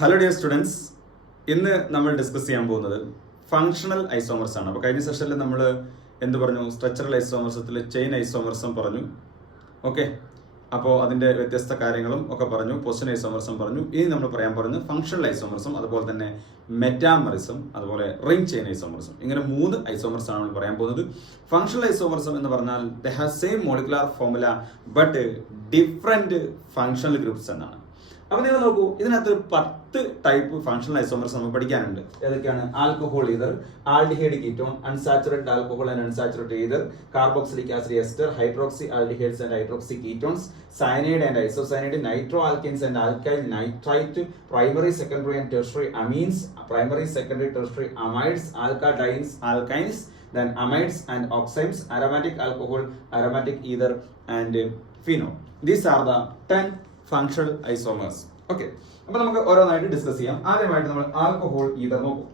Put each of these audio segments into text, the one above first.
Hello dear students, ഇന്ന് നമ്മൾ discuss ചെയ്യാൻ പോകുന്നത് ഫങ്ഷണൽ ഐസോമർസ് ആണ്. അപ്പോൾ കഴിഞ്ഞ സെഷനിൽ നമ്മൾ എന്ത് പറഞ്ഞു? സ്ട്രക്ചറൽ ഐസോമർസത്തിൽ ചെയിൻ ഐസോമർസം പറഞ്ഞു. ഓക്കെ, അപ്പോൾ അതിൻ്റെ വ്യത്യസ്ത കാര്യങ്ങളും ഒക്കെ പറഞ്ഞു. പൊസിഷൻ ഐസോമർസം പറഞ്ഞു. ഇനി നമ്മൾ പറയാൻ പറഞ്ഞു ഫങ്ഷണൽ ഐസോമർസം, അതുപോലെ തന്നെ മെറ്റാമറിസം, അതുപോലെ റിംഗ് ചെയിൻ ഐസോമർസം. ഇങ്ങനെ 3 ഐസോമർസ് ആണ് നമ്മൾ പറയാൻ പോകുന്നത്. ഫങ്ഷണൽ ഐസോമർസം എന്ന് പറഞ്ഞാൽ they have same molecular formula but different functional groups എന്നാണ്. അപ്പൊ നിങ്ങൾ നോക്കൂ, ഇതിനകത്ത് 10 ടൈപ്പ് ഫങ്ഷണൽ ഐസോമർസ് നമുക്ക് പഠിക്കാനുണ്ട്. ഏതൊക്കെയാണ്? Alcohol ether, aldehyde ketone, unsaturated alcohol and unsaturated ether, carboxylic acid ester, hydroxy aldehydes and hydroxy ketones, cyanide and isocyanide, nitroalkanes and alkyl nitrite, primary, secondary and tertiary amines, primary, secondary, tertiary amides, alkadines, alkynes, then amides and oximes, aromatic alcohol, aromatic ether and phenol. These are the 10 functional isomers. Okay, അപ്പൊ നമുക്ക് ഓരോന്നായിട്ട് discuss ചെയ്യാം. ആദ്യമായിട്ട് നമ്മൾ alcohol ether നോക്കും.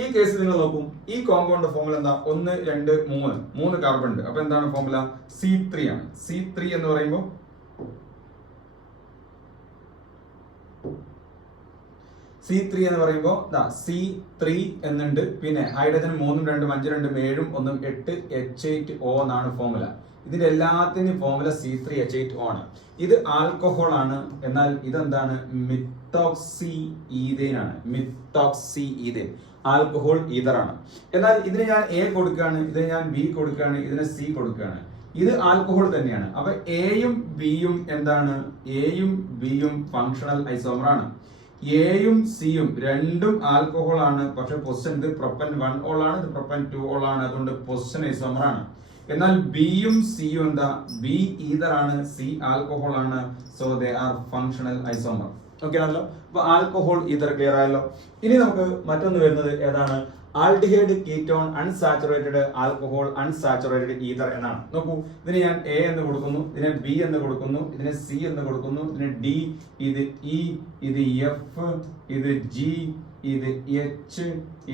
ഈ കേസിൽ നിങ്ങൾ നോക്കും, ഈ കോമ്പൗണ്ട് ഫോർമുല എന്താ? 1 2 3 കാർബൺ ഉണ്ട്. അപ്പൊ എന്താണ് ഫോർമുല? C3 ആണ്. C3 എന്ന് പറയുമ്പോൾ C3 എന്ന് പറയുമ്പോൾ C3 എന്നുണ്ട്. പിന്നെ ഹൈഡ്രജൻ 3 2 5 2 7 1 8 H8O എന്നാണ് ഫോർമുല. ഇതിന്റെ എല്ലാത്തിനും ഫോർമുല C3H8O ആണ്. ഇത് ആൽക്കഹോൾ ആണ്. എന്നാൽ ഇതെന്താണ്? മിത്തോക്സി ഈഥേൻ ആണ്. മിത്തോക്സി ഈഥേൻ ആൽക്കഹോൾ ഈതർ ആണ്. എന്നാൽ ഇതിന് ഞാൻ A കൊടുക്കുകയാണ്, ഇതിന് ഞാൻ B കൊടുക്കുകയാണ്, ഇതിന് C കൊടുക്കുകയാണ്. ഇത് ആൽക്കഹോൾ തന്നെയാണ്. അപ്പൊ എയും ബിയും എന്താണ്? എയും ബിയും ഫങ്ഷണൽ ഐസോമർ ആണ്. എയും സിയും രണ്ടും ആൽക്കഹോൾ ആണ്. പക്ഷെ പൊസിഷൻ ഇത് പ്രൊപ്പൻ 1 ഓൾ ആണ്, ഇത് പ്രൊപ്പൻ 2 ഓൾ ആണ്. അതുകൊണ്ട് പൊസിഷൻ ഐസോമർ ആണ്. എന്നാൽ ബിയും സിയും എന്താ? ബി ഈതർ ആണ്, സി ആൽക്കഹോൾ ആണ്. So they are functional isomer. Okay ആണല്ലോ. അപ്പൊ ആൽക്കഹോൾ ഈതർ ക്ലിയർ ആയല്ലോ. ഇനി നമുക്ക് മറ്റൊന്ന് വരുന്നത് ഏതാണ്? Aldehyde ketone unsaturated alcohol unsaturated ether എന്നാണ്. നോക്കൂ, ഇതിന് ഞാൻ എ എന്ന് കൊടുക്കുന്നു, ഇതിനെ ബി എന്ന് കൊടുക്കുന്നു, ഇതിനെ സി എന്ന് കൊടുക്കുന്നു, ഇതിന് ഡി, ഇത് ഇ, ഇത് എഫ്, ഇത് ജി, ഇത് എച്ച്,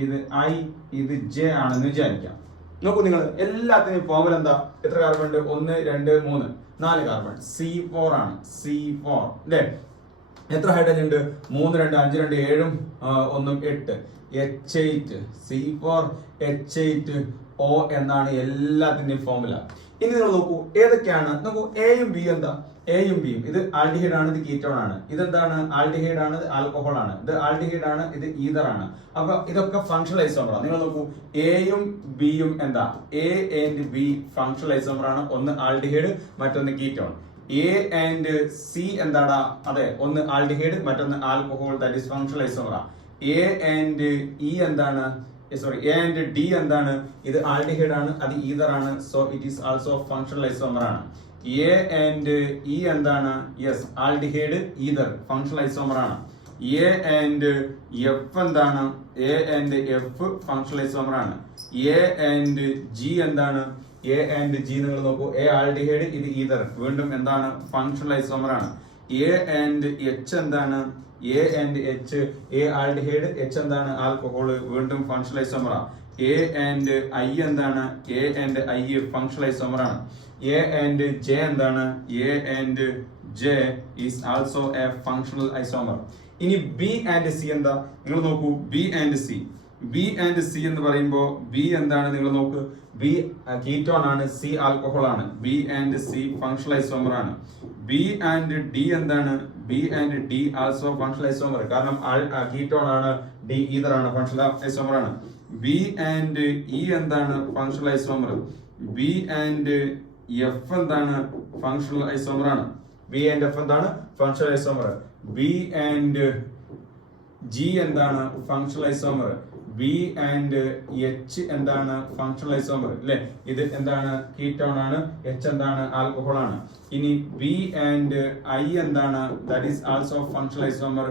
ഇത് ഐ, ഇത് ജെ ആണെന്ന് വിചാരിക്കാം. നോക്കൂ, നിങ്ങൾ എല്ലാത്തിനും ഫോർമുല എന്താ? എത്ര കാർബൺ ഉണ്ട്? 1 2 3 4 കാർബൺ. C4 ആണ്. C4 അല്ലേ? എത്ര ഹൈഡ്രജൻ ഉണ്ട്? 3 2 5 2 7 1 8 H8. C4 H8O എന്നാണ് എല്ലാത്തിന്റെയും ഫോർമുല. ഇനി നിങ്ങൾ നോക്കൂ, ഏതൊക്കെയാണ്? നോക്കൂ, എയും ബി എന്താ? എയും ബിയും ഇത് ആൽഡിഹൈഡ് ആണ്, ഇത് കീറ്റോൺ ആണ്. ഇതെന്താണ്? ആൽഡിഹൈഡ് ആണ്, ഇത് ആൽക്കഹോൾ ആണ്. ഇത് ആൽഡിഹൈഡ് ആണ്, ഇത് ഈതർ ആണ്. അപ്പൊ ഇതൊക്കെ ഫങ്ഷണൽ ഐസോമർ ആണ്. നിങ്ങൾ നോക്കൂ, എയും ബിയും എന്താ? A and B functional isomer ആണ്. ഒന്ന് ആൽഡിഹൈഡ്, മറ്റൊന്ന് കീറ്റോൺ. എ ആൻഡ് സി എന്താടാ? അതെ, ഒന്ന് ആൽഡിഹൈഡ്, മറ്റൊന്ന് alcohol. That is functional isomer. A and E എന്താണ്? സോറി, എ ആൻഡ് ഡി എന്താണ്? ഇത് ആൽഡിഹൈഡ് ആണ്, അത് ഈതർ ആണ്. So it is also functional isomer ആണ്. എ ആൻഡ് ഇ എന്താണ്? Yes, aldehyde ether functional isomer ആണ്. എ ആൻഡ് എഫ് എന്താണ്? A and F functional isomer ആണ്. എ ആൻഡ് ജി എന്താണ്? എ ആൻഡ് ജി നിങ്ങൾ നോക്കൂ, എ ആൽഡിഹൈഡ്, ഇത് ഈതർ, വീണ്ടും എന്താണ്? ഫങ്ഷണൽ ഐസോമർ ആണ്. എ ആൻഡ് എച്ച് എന്താണ്? A and H, A aldehyde, H എന്താണ്? ആൽക്കഹോൾ, വീണ്ടും ഫങ്ഷണൽ ഐസോമർ ആണ്. എ ആൻഡ് ഐ എന്താണ്? A and I functional isomer ആണ്. എ ആൻഡ് ജെ എന്താണ്? A and J is also a functional isomer. ഇനി B and C എന്താ? നിങ്ങൾ നോക്കൂ, B and C. B and C എന്ന് പറയുമ്പോൾ ബി എന്താണ്? നിങ്ങൾ നോക്ക്, ബി കീറ്റോൺ ആണ്, സി ആൽക്കഹോൾ ആണ്. B and C functional isomer ആണ്. ബി ആൻഡ് ഡി എന്താണ്? B and D also functional isomer. കാരണം കീറ്റോൺ ആണ്, ഡി ഈതർ ആണ്, ഫങ്ഷണൽ ഐസോമർ ആണ്. ബി ആൻഡ് ഇ എന്താണ്? Functional isomer. B and F എന്താണ്? ഫങ്ഷണൽ ഐസോമർ ആണ്. ബി ആൻഡ് എഫ് എന്താണ്? Functional isomer. B and G എന്താണ്? Functional isomer. B and H എന്താണ്? ഫങ്ഷണൽ ഐസോമർ അല്ലെ? ഇത് എന്താണ്? കീറ്റോൺ ആണ്. എച്ച് എന്താണ്? ആൽക്കഹോൾ ആണ്. ഇനി ബി ആൻഡ് ഐ എന്താണ്? That is also functional isomer.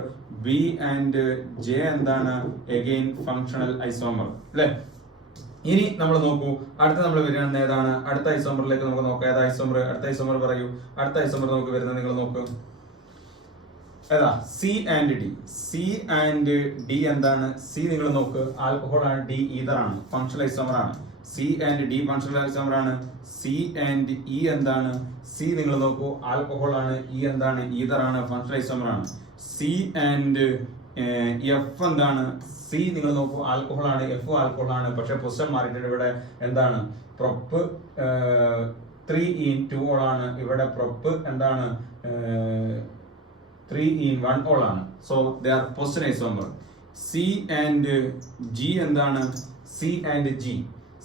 B and J എന്താണ്? അഗൈൻ ഫങ്ഷണൽ ഐസോമർ അല്ലെ? ഇനി നമ്മൾ നോക്കൂ, അടുത്ത നമ്മൾ വരികയാണെന്ന് ഏതാണ്? അടുത്ത ഐസോമറിലേക്ക് നമുക്ക് നോക്കാം. ഏതാ ഐസോമർ? അടുത്ത ഐസോമർ പറയൂ. അടുത്ത ഐസോമർ നമുക്ക് വരുന്നത് നിങ്ങൾ നോക്കൂ, ഏതാ? C and D. C and D എന്താണ്? സി നിങ്ങൾ നോക്ക്, ആൽക്കഹോൾ ആണ്, ഡി ഈതർ ആണ്, ഫങ്ഷണൽ ഐസോമർ ആണ്. C and D functional isomer ആണ്. സി ആൻഡ് ഇ എന്താണ്? സി നിങ്ങൾ നോക്കൂ, ആൽക്കഹോൾ ആണ്, ഇ എന്താണ്? ഈതർ ആണ്, ഫങ്ഷണൽ ഐസോമർ ആണ്. സി ആൻഡ് എഫ് എന്താണ്, സി നിങ്ങൾ നോക്കൂ ആൽക്കഹോൾ ആണ്, എഫ് ആൽക്കഹോൾ ആണ്, പക്ഷെ പൊസിഷൻ മാറിയിട്ടുണ്ട്. ഇവിടെ എന്താണ് പ്രൊപ്പ് 3-in-2 ആണ്, ഇവിടെ പ്രൊപ്പ് എന്താണ് 3-in-1 ആണ്. So they are position isomer. C and G എന്താണ്, C and G,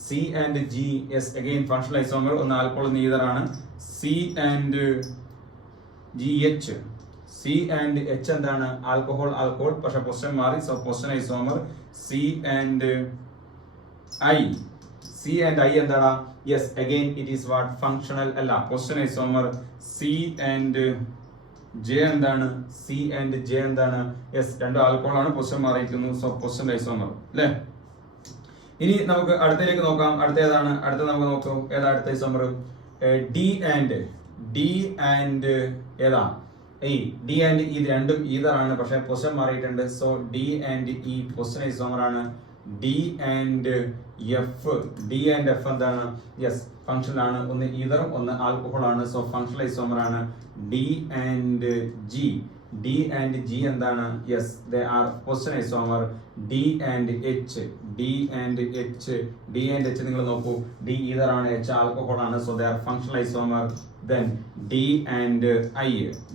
C and G yes again functional isomer, ഒന്ന് ആൽക്കഹോൾ ഒന്ന് ഈതർ ആണ്. C and G H, C and H എന്താണ് alcohol alcohol, പക്ഷെ position മാറി. So position isomer. C and I, C and I എന്താണ്, yes again it is what functional അല്ല, position isomer. C and J എന്താണ്, C and J എന്താണ്, yes രണ്ടും alcohol ആണ്, position മാറിയിരിക്കുന്നു. സോ പൊസിഷൻ ഐസോമർ അല്ലേ. ഇനി നമുക്ക് അടുത്തതിലേക്ക് നോക്കാം. അടുത്ത ഏതാണ്, അടുത്ത നമുക്ക് നോക്കാം ഏതാ അടുത്ത ഐസോമർ. ഡി ആൻഡ് ഏതാ ഈ ഡി ആൻഡ് ഇ രണ്ടും ഈതർ ആണ്, പക്ഷെ പൊസിഷൻ മാറിയിട്ടുണ്ട്. So D and E position isomer ആണ്. D and F, D and F എന്താണ്, യെസ് ഫങ്ഷണൽ ആണ്, ഒന്ന് ഈതറും ഒന്ന് ആൽക്കഹോൾ ആണ്. സോ ഫങ്ഷണൽ ഐസോമർ ആണ്. D and G, D and G എന്താണ്, yes they are position isomer. D and H, D and H, D and H നിങ്ങൾ നോക്കൂ, ഡി ഈതർ ആണ്, എച്ച് ആൽക്കഹോൾ ആണ്. So they are functional isomer. Then D and I,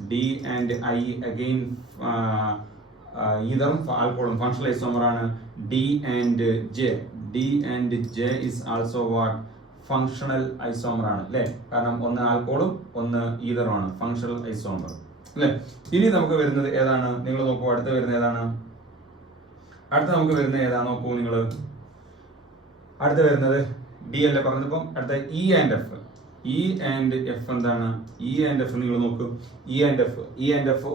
D and I again either alcohol functional isomer ആണ്. D and J, D and J is also what functional isomer ആണ് അല്ലേ, കാരണം ഒന്ന് ആൽക്കഹോളും ഒന്ന് ഈതറും ആണ്, functional isomer അല്ലേ. ഇനി നമുക്ക് വരുന്നത് ഏതാണ്, നിങ്ങൾ നോക്കൂ അടുത്ത് വരുന്നത് ഏതാണ്, അടുത്ത നമുക്ക് വരുന്നത് ഏതാ നോക്കൂ നിങ്ങൾ. അടുത്ത് വരുന്നത് ഡി അല്ലേ പറഞ്ഞപ്പം, അടുത്ത E and F. E and F എന്താണ്, ഇ ആൻഡ് എഫ് നിങ്ങൾ നോക്കൂ, ഇ ആൻഡ് എഫ്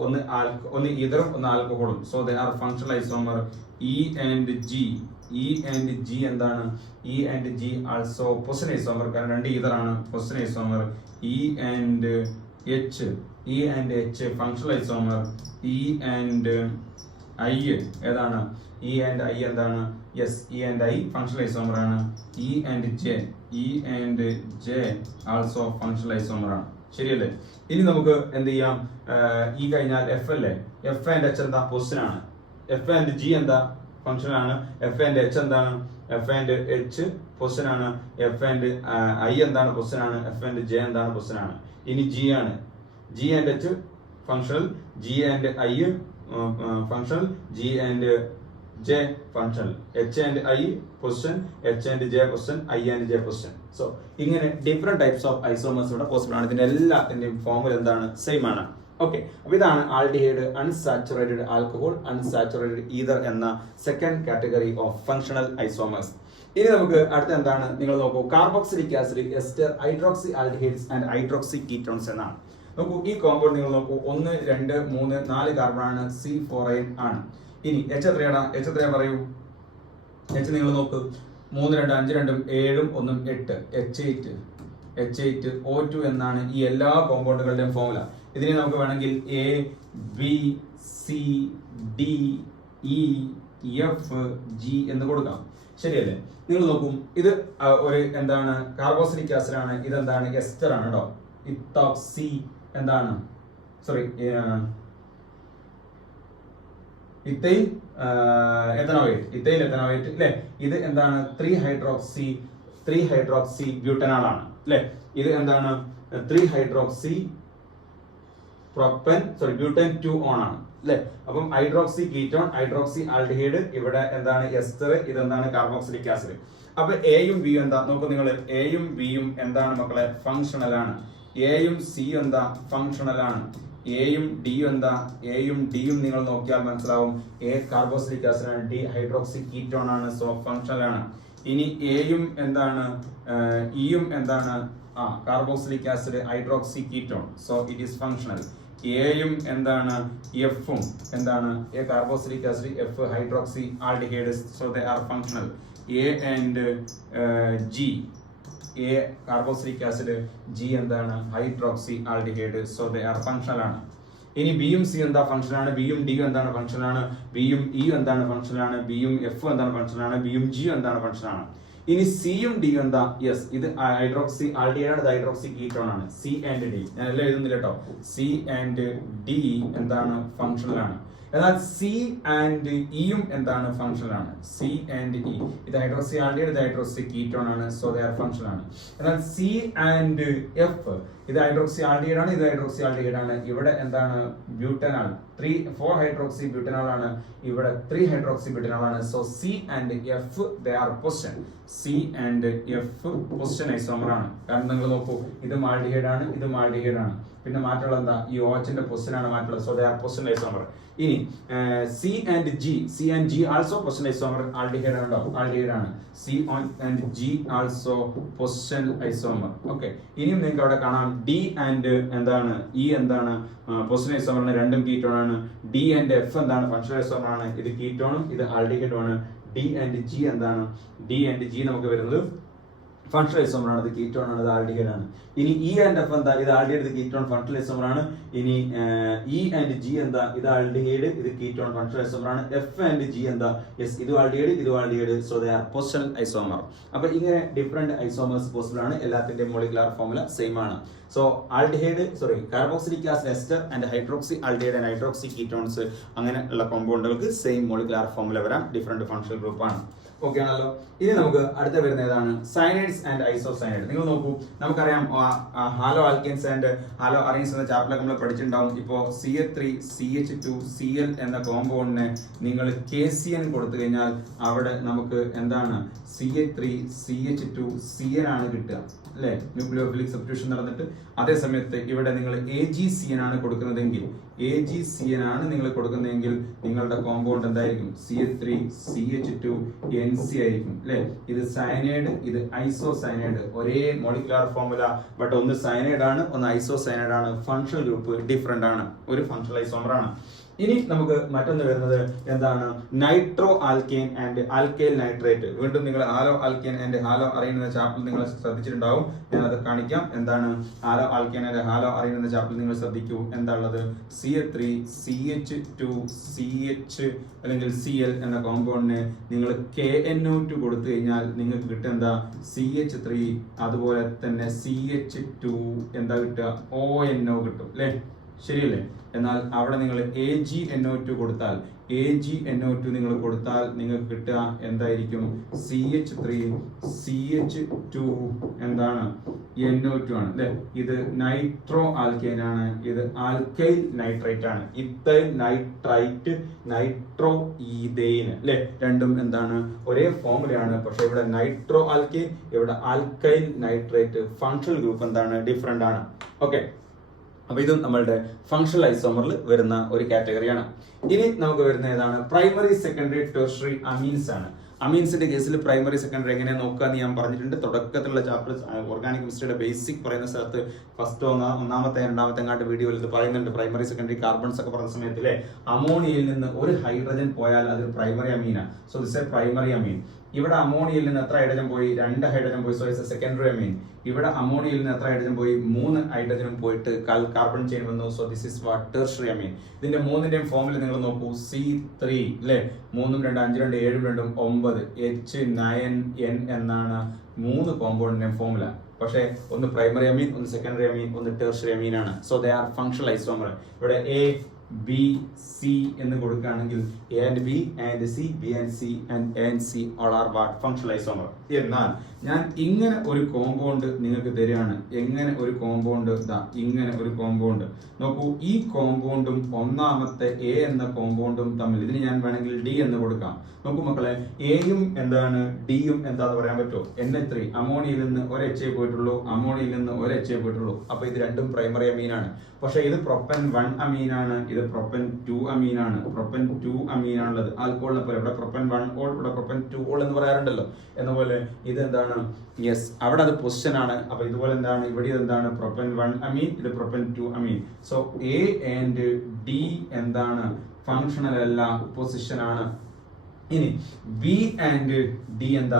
ഒന്ന് ഈതറും ഒന്ന് ആൽക്കഹോളും. So they are functional isomer. E and G, E and G എന്താണ്, E and G also position isomer, കാരണം രണ്ട് ഈതറാണ്, position isomer. E and H, E and H functional isomer. E and I ഏതാണ്, E and I എന്താണ്, yes E and I functional isomer ആണ്. E and J, E and J also functional isomer ആണ്, ശരിയല്ലേ. ഇനി നമുക്ക് എന്ത് ചെയ്യാം, E കഴിഞ്ഞാൽ എഫ് അല്ലേ, എഫ് ആൻഡ് എച്ച് എന്താ പൊസിഷൻ ആണ്, എഫ് ആൻഡ് ജി എന്താ ഫങ്ഷൻ ആണ്, എഫ് ആൻഡ് എച്ച് എന്താണ്, എഫ് ആൻഡ് എച്ച് പൊസിഷൻ ആണ്, എഫ് ആൻഡ് ഐ എന്താണ് പൊസിഷൻ ആണ്, എഫ് ആൻഡ് ജെ എന്താണ് പൊസിഷൻ ആണ്. ഇനി ജി ആണ്, G and H functional, G and I functional, G and J functional, H and I position, H and J position, I and J position. So ഇങ്ങനെ different types of isomers ഇവിടെ possible ആണ്. ഇതിന്റെ എല്ലാത്തിന്റെയും formula എന്താണ്, same ആണ്. Okay, അപ്പൊ ഇതാണ് aldehyde, unsaturated alcohol, unsaturated ether എന്ന second category of functional isomers. ഇനി നമുക്ക് അടുത്ത എന്താണ്, നിങ്ങൾ നോക്കൂ, carboxylic acid, ester, hydroxy aldehydes and hydroxy ketones എന്നാണ്. നോക്കൂ ഈ കോമ്പൗണ്ട് നിങ്ങൾ നോക്കൂ, 1 2 3 4 കാർബൺ ആണ്, C4 ആണ്. ഇനി എച്ച് എത്രയാണ്, എച്ച് എത്രയാ പറയൂ, എച്ച് നിങ്ങൾ നോക്ക്, 3 2 5 2 7 1 8, H8 O2 എന്നാണ് ഈ എല്ലാ കോമ്പൗണ്ടുകളുടെയും ഫോർമുല. ഇതിനെ നമുക്ക് വേണമെങ്കിൽ A B C D E F G എന്ന് കൊടുക്കാം, ശരിയല്ലേ. നിങ്ങൾ നോക്കും, ഇത് ഒരു എന്താണ് കാർബോക്സിലിക് ആസിഡ് ആണ്, ഇതെന്താണ് എസ്റ്റർ ആണ് കേട്ടോ, ഇത്തോക്സി എന്താണ് സോറി ഇത്തൈൽ എത്തനോയേറ്റ് അല്ലെ. ഇത് എന്താണ് 3 ഹൈഡ്രോക്സി ബ്യൂട്ടനാൽ ആണ് അല്ലെ. ഇത് എന്താണ് 3 ഹൈഡ്രോക്സി പ്രൊപ്പൻ ബ്യൂട്ടൻ 2 ഓൺ ആണ് അല്ലെ. അപ്പം ഹൈഡ്രോക്സി കീറ്റോൺ, ഹൈഡ്രോക്സി ആൽഡിഹൈഡ്, ഇവിടെ എന്താണ് എസ്റ്റർ, ഇതെന്താണ് കാർബോക്സിലിക് ആസിഡ്. അപ്പൊ എയും ബിയും എന്താ നോക്കൂ നിങ്ങൾ, എയും ബിയും എന്താണ് മക്കളെ, ഫങ്ഷണൽ ആണ്. എയും സിയും എന്താ, ഫങ്ഷണൽ ആണ്. എയും ഡിയും എന്താ, എയും ഡിയും നിങ്ങൾ നോക്കിയാൽ മനസ്സിലാവും, എ കാർബോക്സിലിക് ആസിഡ് ആണ്, ഡി ഹൈഡ്രോക്സി കീറ്റോൺ ആണ്, സോ ഫങ്ഷണൽ ആണ്. ഇനി എയും എന്താണ്, ഇയും എന്താണ്, carboxylic acid, hydroxy ketone, so it is functional. എയും എന്താണ്, എഫും എന്താണ്, A carboxylic acid, F hydroxy aldehyde, so they are functional. A and G, A carboxylic acid, G എന്താണ് hydroxy aldehyde, so they are functional ആണ്. ഇനി ബിയും C എന്താ function ആണ്, ബിയും ഡിയും എന്താണ് ഫങ്ഷൻ ആണ്, ബിയും ഇ എന്താണ് ഫങ്ഷൻ ആണ്, ബിയും എഫ് എന്താണ് ഫങ്ഷൻ ആണ്, ബിയും ജി എന്താണ് ഫങ്ഷൻ ആണ്. ഇനി സിയും ഡിയും എന്താ, യെസ് ഇത് ഹൈഡ്രോക്സി ആൽഡിഹൈഡ് ആണ്, ഹൈഡ്രോക്സി കീറ്റോൺ ആണ്. സി ആൻഡ് ഡി ഞാൻ എല്ലാം എഴുതുന്നില്ല കേട്ടോ, സി ആൻഡ് ഡി എന്താണ് ഫങ്ഷണൽ ആണ്. എന്നാൽ സി ആൻഡ് ഇയും എന്താണ് ഫംഗ്ഷണൽ ആണ്. സി ആൻഡ് ഇ ഇത് ഹൈഡ്രോക്സി ആൽഡിഹൈഡ്, ഇത് ഹൈഡ്രോക്സി കീറ്റോൺ ആണ്. സോ ദേ ആർ ഫംഗ്ഷണൽ ആണ്. എന്നാൽ സി ആൻഡ് എഫ് ഇത് ഹൈഡ്രോക്സി ആൽഡിഹൈഡ് ആണ്, ഇത് ഹൈഡ്രോക്സി ആൽഡിഹൈഡ് ആണ്. ഇവിടെ എന്താണ് ബ്യൂട്ടനാൽ 4 ഹൈഡ്രോക്സി ബ്യൂട്ടനാൽ ആണ്, ഇവിടെ 3 ഹൈഡ്രോക്സി ബ്യൂട്ടനാൽ ആണ്. So C and F they are position. C and F position isomer ആണ്. കാരണം നിങ്ങൾ നോക്കൂ, ഇത് ആൽഡിഹൈഡ് ആണ്, ഇത് ആൽഡിഹൈഡ് ആണ്. പിന്നെ മാറ്റുള്ളത് എന്താ, ഈ OH-ന്റെ പൊസിഷൻ ആണ് മാറ്റുള്ളത്. So they are position isomer. ഇനി C and G also position isomer. Aldehyde ആണോ, ആൽഡിഹൈഡ് ആണ്. C and G also position isomer. Okay, ഇനിയും നിങ്ങൾക്ക് അവിടെ കാണാം ഡി ആൻഡ് എന്താണ് ഇ എന്താണ് പൊസിഷൻ ഐസോമർ, രണ്ടും കീറ്റോൺ ആണ്. ഡി ആൻഡ് എഫ് എന്താണ് ഫംഗ്ഷണൽ ഐസോമർ ആണ്, ഇത് കീറ്റോണും ഇത് ആൽഡിഹൈഡും ആണ്. ഡി ആൻഡ് ജി എന്താണ്, ഡി ആൻഡ് ജി നമുക്ക് വരുന്നത് ഫംഗ്ഷണൽ ഐസോമർ ആണ്, ഇത് കീറ്റോൺ ആണ്, ഇത് ആൽഡിഹൈഡ് ആണ്. ഇനി ഇ ആൻഡ് എഫ് എന്താ, ഇത് ആൽഡിഹൈഡ്, ഇത് കീറ്റോൺ ഫംഗ്ഷണൽ ഐസോമർ ആണ്. ഇനി ഇ ആൻഡ് ജി എന്താ, ഇത് ആൽഡിഹൈഡ്, ഇത് കീറ്റോൺ ഫംഗ്ഷണൽ ഐസോമർ ആണ്. എഫ് ആൻഡ് ജി എന്താ, യെസ് ഇത് ആൽഡിഹൈഡ്, ഇത് aldehyde. So they are positional isomer. അപ്പൊ ഇങ്ങനെ ഡിഫറെന്റ് ഐസോമേഴ്സ് പോസിബിൾ ആണ്. എല്ലാത്തിന്റെയും മോളിക്കുലർ ഫോർമുല സെയിം ആണ്. So aldehyde carboxylic acid ester and hydroxy aldehyde and hydroxy ketones അങ്ങനെ ഉള്ള കോമ്പൗണ്ടുകൾക്ക് സെയിം മോളിക്കുലർ ഫോർമുല വരാം. ഡിഫറെന്റ് ഫംഗ്ഷണൽ ഗ്രൂപ്പ് ആണ്. ഓക്കെ ആണല്ലോ. ഇനി നമുക്ക് അടുത്ത വരുന്ന ഏതാണ്, സയനൈഡ്സ് ആൻഡ് ഐസോസയനൈഡ്. നിങ്ങൾ നോക്കൂ, നമുക്കറിയാം ഹാലോ ആൽക്കെൻസ് ആൻഡ് ഹാലോ അറീൻസ് എന്ന ചാപ്റ്ററിലൊക്കെ നമ്മൾ പഠിച്ചിട്ടുണ്ടാവും. ഇപ്പോൾ CH3 CH2 Cl എന്ന കോമ്പൗണ്ടിനെ നിങ്ങൾ KCN കൊടുത്തു കഴിഞ്ഞാൽ അവിടെ നമുക്ക് എന്താണ് CH3 CH2 Cn ആണ് കിട്ടുക, അല്ലെ? ന്യൂക്ലിയോഫിലിക് സബ്സ്റ്റിറ്റ്യൂഷൻ നടന്നിട്ട്. അതേ സമയത്ത് ഇവിടെ നിങ്ങൾ AgCN ആണ് കൊടുക്കുന്നതെങ്കിൽ, AgCN ആണ് നിങ്ങൾ കൊടുക്കുന്നതെങ്കിൽ നിങ്ങളുടെ കോമ്പൗണ്ട് എന്തായിരിക്കും, CH3 CH2 NC ആയിരിക്കും, അല്ലെ? ഇത് സയനൈഡ്, ഇത് ഐസോസയനൈഡ്, ഒരേ മോളിക്കുലർ ഫോർമുല, ബട്ട് ഒന്ന് സയനൈഡ് ആണ്, ഒന്ന് ഐസോസയനൈഡ് ആണ്. ഫംഗ്ഷണൽ ഗ്രൂപ്പ് ഡിഫറെന്റ് ആണ്, ഒരു ഫംഗ്ഷണൽ ഐസോമർ ആണ്. ഇനി നമുക്ക് മറ്റൊന്ന് വരുന്നത് എന്താണ്, nitro alkane and alkyl nitrate. വീണ്ടും നിങ്ങൾ ഹാലോ ആൽക്കെയിൻ ആൻഡ് ഹാലോ അറീൻ എന്ന ചാപ്റ്ററിൽ നിങ്ങൾ ശ്രദ്ധിച്ചിട്ടുണ്ടാവും. ഞാൻ അത് കാണിക്കാം. എന്താണ് ഹാലോ ആൽക്കെയിൻ ആൻഡ് ഹാലോ അറീൻ എന്ന ചാപ്റ്ററിൽ നിങ്ങൾ ശ്രദ്ധിക്കൂ. എന്താ ഉള്ളത്, CH3 CH2 CH അല്ലെങ്കിൽ Cl എന്ന കോമ്പൗണ്ടിന് നിങ്ങൾ KNO2 കൊടുത്തു കഴിഞ്ഞാൽ നിങ്ങൾക്ക് കിട്ടുക എന്താ, CH3 അതുപോലെ തന്നെ CH2 എന്താ കിട്ടുക, ONO കിട്ടും, അല്ലെ? ശരിയല്ലേ? എന്നാൽ അവിടെ നിങ്ങൾ AgNO2 കൊടുത്താൽ, AgNO2 നിങ്ങൾ കൊടുത്താൽ നിങ്ങൾക്ക് കിട്ടുക എന്തായിരിക്കും, CH3 CH2 എന്താണ് NO2 ആണ്, അല്ലെ? ഇത് നൈട്രോ ആൽക്കെയിൻ ആണ്, ഇത് ആൽക്കൈൽ നൈട്രേറ്റ് ആണ്. ഇത്തൈൽ നൈട്രൈറ്റ്, നൈട്രോ ഈഥെയിൻ, അല്ലെ? രണ്ടും എന്താണ് ഒരേ ഫോർമുലയാണ്. പക്ഷെ ഇവിടെ നൈട്രോ ആൽക്കെയിൻ, ഇവിടെ ആൽക്കൈൽ നൈട്രേറ്റ്. ഫംഗ്ഷണൽ ഗ്രൂപ്പ് എന്താണ്, ഡിഫറെന്റ് ആണ്. ഓക്കെ, അപ്പൊ ഇതും നമ്മളുടെ ഫംഗ്ഷണൽ ഐസോമറിൽ വരുന്ന ഒരു കാറ്റഗറിയാണ്. ഇനി നമുക്ക് വരുന്ന ഏതാണ്, പ്രൈമറി സെക്കൻഡറി ടെർഷ്യറി അമീൻസ് ആണ്. അമീൻസിന്റെ കേസിൽ പ്രൈമറി സെക്കൻഡറി എങ്ങനെ നോക്കാന്ന് ഞാൻ പറഞ്ഞിട്ടുണ്ട്. തുടക്കത്തിലുള്ള ചാപ്റ്റർ ഓർഗാനിക് കെമിസ്ട്രിയുടെ ബേസിക് പറയുന്ന സ്ഥലത്ത് ഫസ്റ്റ് ഒന്നാമത്തെ രണ്ടാമത്തെ എങ്ങാണ്ട് വീഡിയോയിൽ ഇത് പറയുന്നുണ്ട്. പ്രൈമറി സെക്കൻഡറി കാർബൺസ് ഒക്കെ പറഞ്ഞ സമയത്തിലെ അമോണിയയിൽ നിന്ന് ഒരു ഹൈഡ്രജൻ പോയാൽ അതൊരു പ്രൈമറി അമീനാണ്. So this a primary amine. ഇവിടെ അമോണിയയിൽ നിന്ന് എത്ര ഹൈഡ്രജൻ പോയി, 2 ഹൈഡ്രജൻ പോയി. So it's a secondary amine. ഇവിടെ അമോണിയയിൽ നിന്ന് എത്ര ഹൈഡ്രജൻ പോയി, 3 ഹൈഡ്രജനും പോയിട്ട് കാർബൺ ചെയിൻ വന്നു. So this is what, tertiary amine. ഇതിന്റെ മൂന്നിന്റെയും ഫോമിൽ നിങ്ങൾ നോക്കൂ, C3 അല്ലെ, 3 2 5 2 7 2 9 H9N എന്നാണ് 3 കോമ്പൗണ്ടിന്റെയും ഫോമുല. പക്ഷേ ഒന്ന് പ്രൈമറി അമീൻ, ഒന്ന് സെക്കൻഡറി അമീൻ, ഒന്ന് ടെർഷ്യറി അമീൻ ആണ്. So they R functional isomer. ഇവിടെ A B C എന്ന് കൊടുക്കുകയാണെങ്കിൽ A and B and C, B and C and A and C all are what, functional isomer. എന്നാൽ ഞാൻ ഇങ്ങനെ ഒരു കോമ്പൗണ്ട് നിങ്ങൾക്ക് തരികയാണ്. എങ്ങനെ ഒരു കോമ്പൗണ്ട്, ഇങ്ങനെ ഒരു കോമ്പൗണ്ട് നോക്കൂ. ഈ കോമ്പൗണ്ടും ഒന്നാമത്തെ A എന്ന കോമ്പൗണ്ടും തമ്മിൽ ഇതിന് ഞാൻ വേണമെങ്കിൽ D എന്ന് കൊടുക്കാം. നോക്കൂ മക്കളെ, Aയും എന്താണ് Dയും എന്താന്ന് പറയാൻ പറ്റുമോ? NH3 അമോണിയയിൽ നിന്ന് ഒരു H പോയിട്ടുള്ളൂ, അമോണിയയിൽ നിന്ന് ഒരു H പോയിട്ടുള്ളൂ. അപ്പൊ ഇത് രണ്ടും പ്രൈമറി അമീനാണ്. പക്ഷെ ഇത് പ്രൊപ്പൻ 1 അമീനാണ്, ഇത് പ്രൊപ്പൻ 2 അമീനാണ്. പ്രൊപ്പൻ 2 അമീനാണുള്ളത് ആൽക്കോളിനെ പോലെ. ഇവിടെ പ്രൊപ്പൻ 1 ഓൾ, ഇവിടെ പ്രൊപ്പൻ 2 ഓൾ എന്ന് പറയാറുണ്ടല്ലോ. എന്നപോലെ ഇത് എന്താണ്, യെസ് അവിടെ അത് പൊസിഷൻ ആണ്. അപ്പൊ ഇതുപോലെ എന്താണ്, ഇവിടെ എന്താണ്, പ്രൊപ്പൻ 1 അമീൻ, ഇത് propan 2 amine. So A and D എന്താണ്, ഫങ്ഷണൽ അല്ല, പൊസിഷൻ ആണ്. ഇനി B and D എന്താ,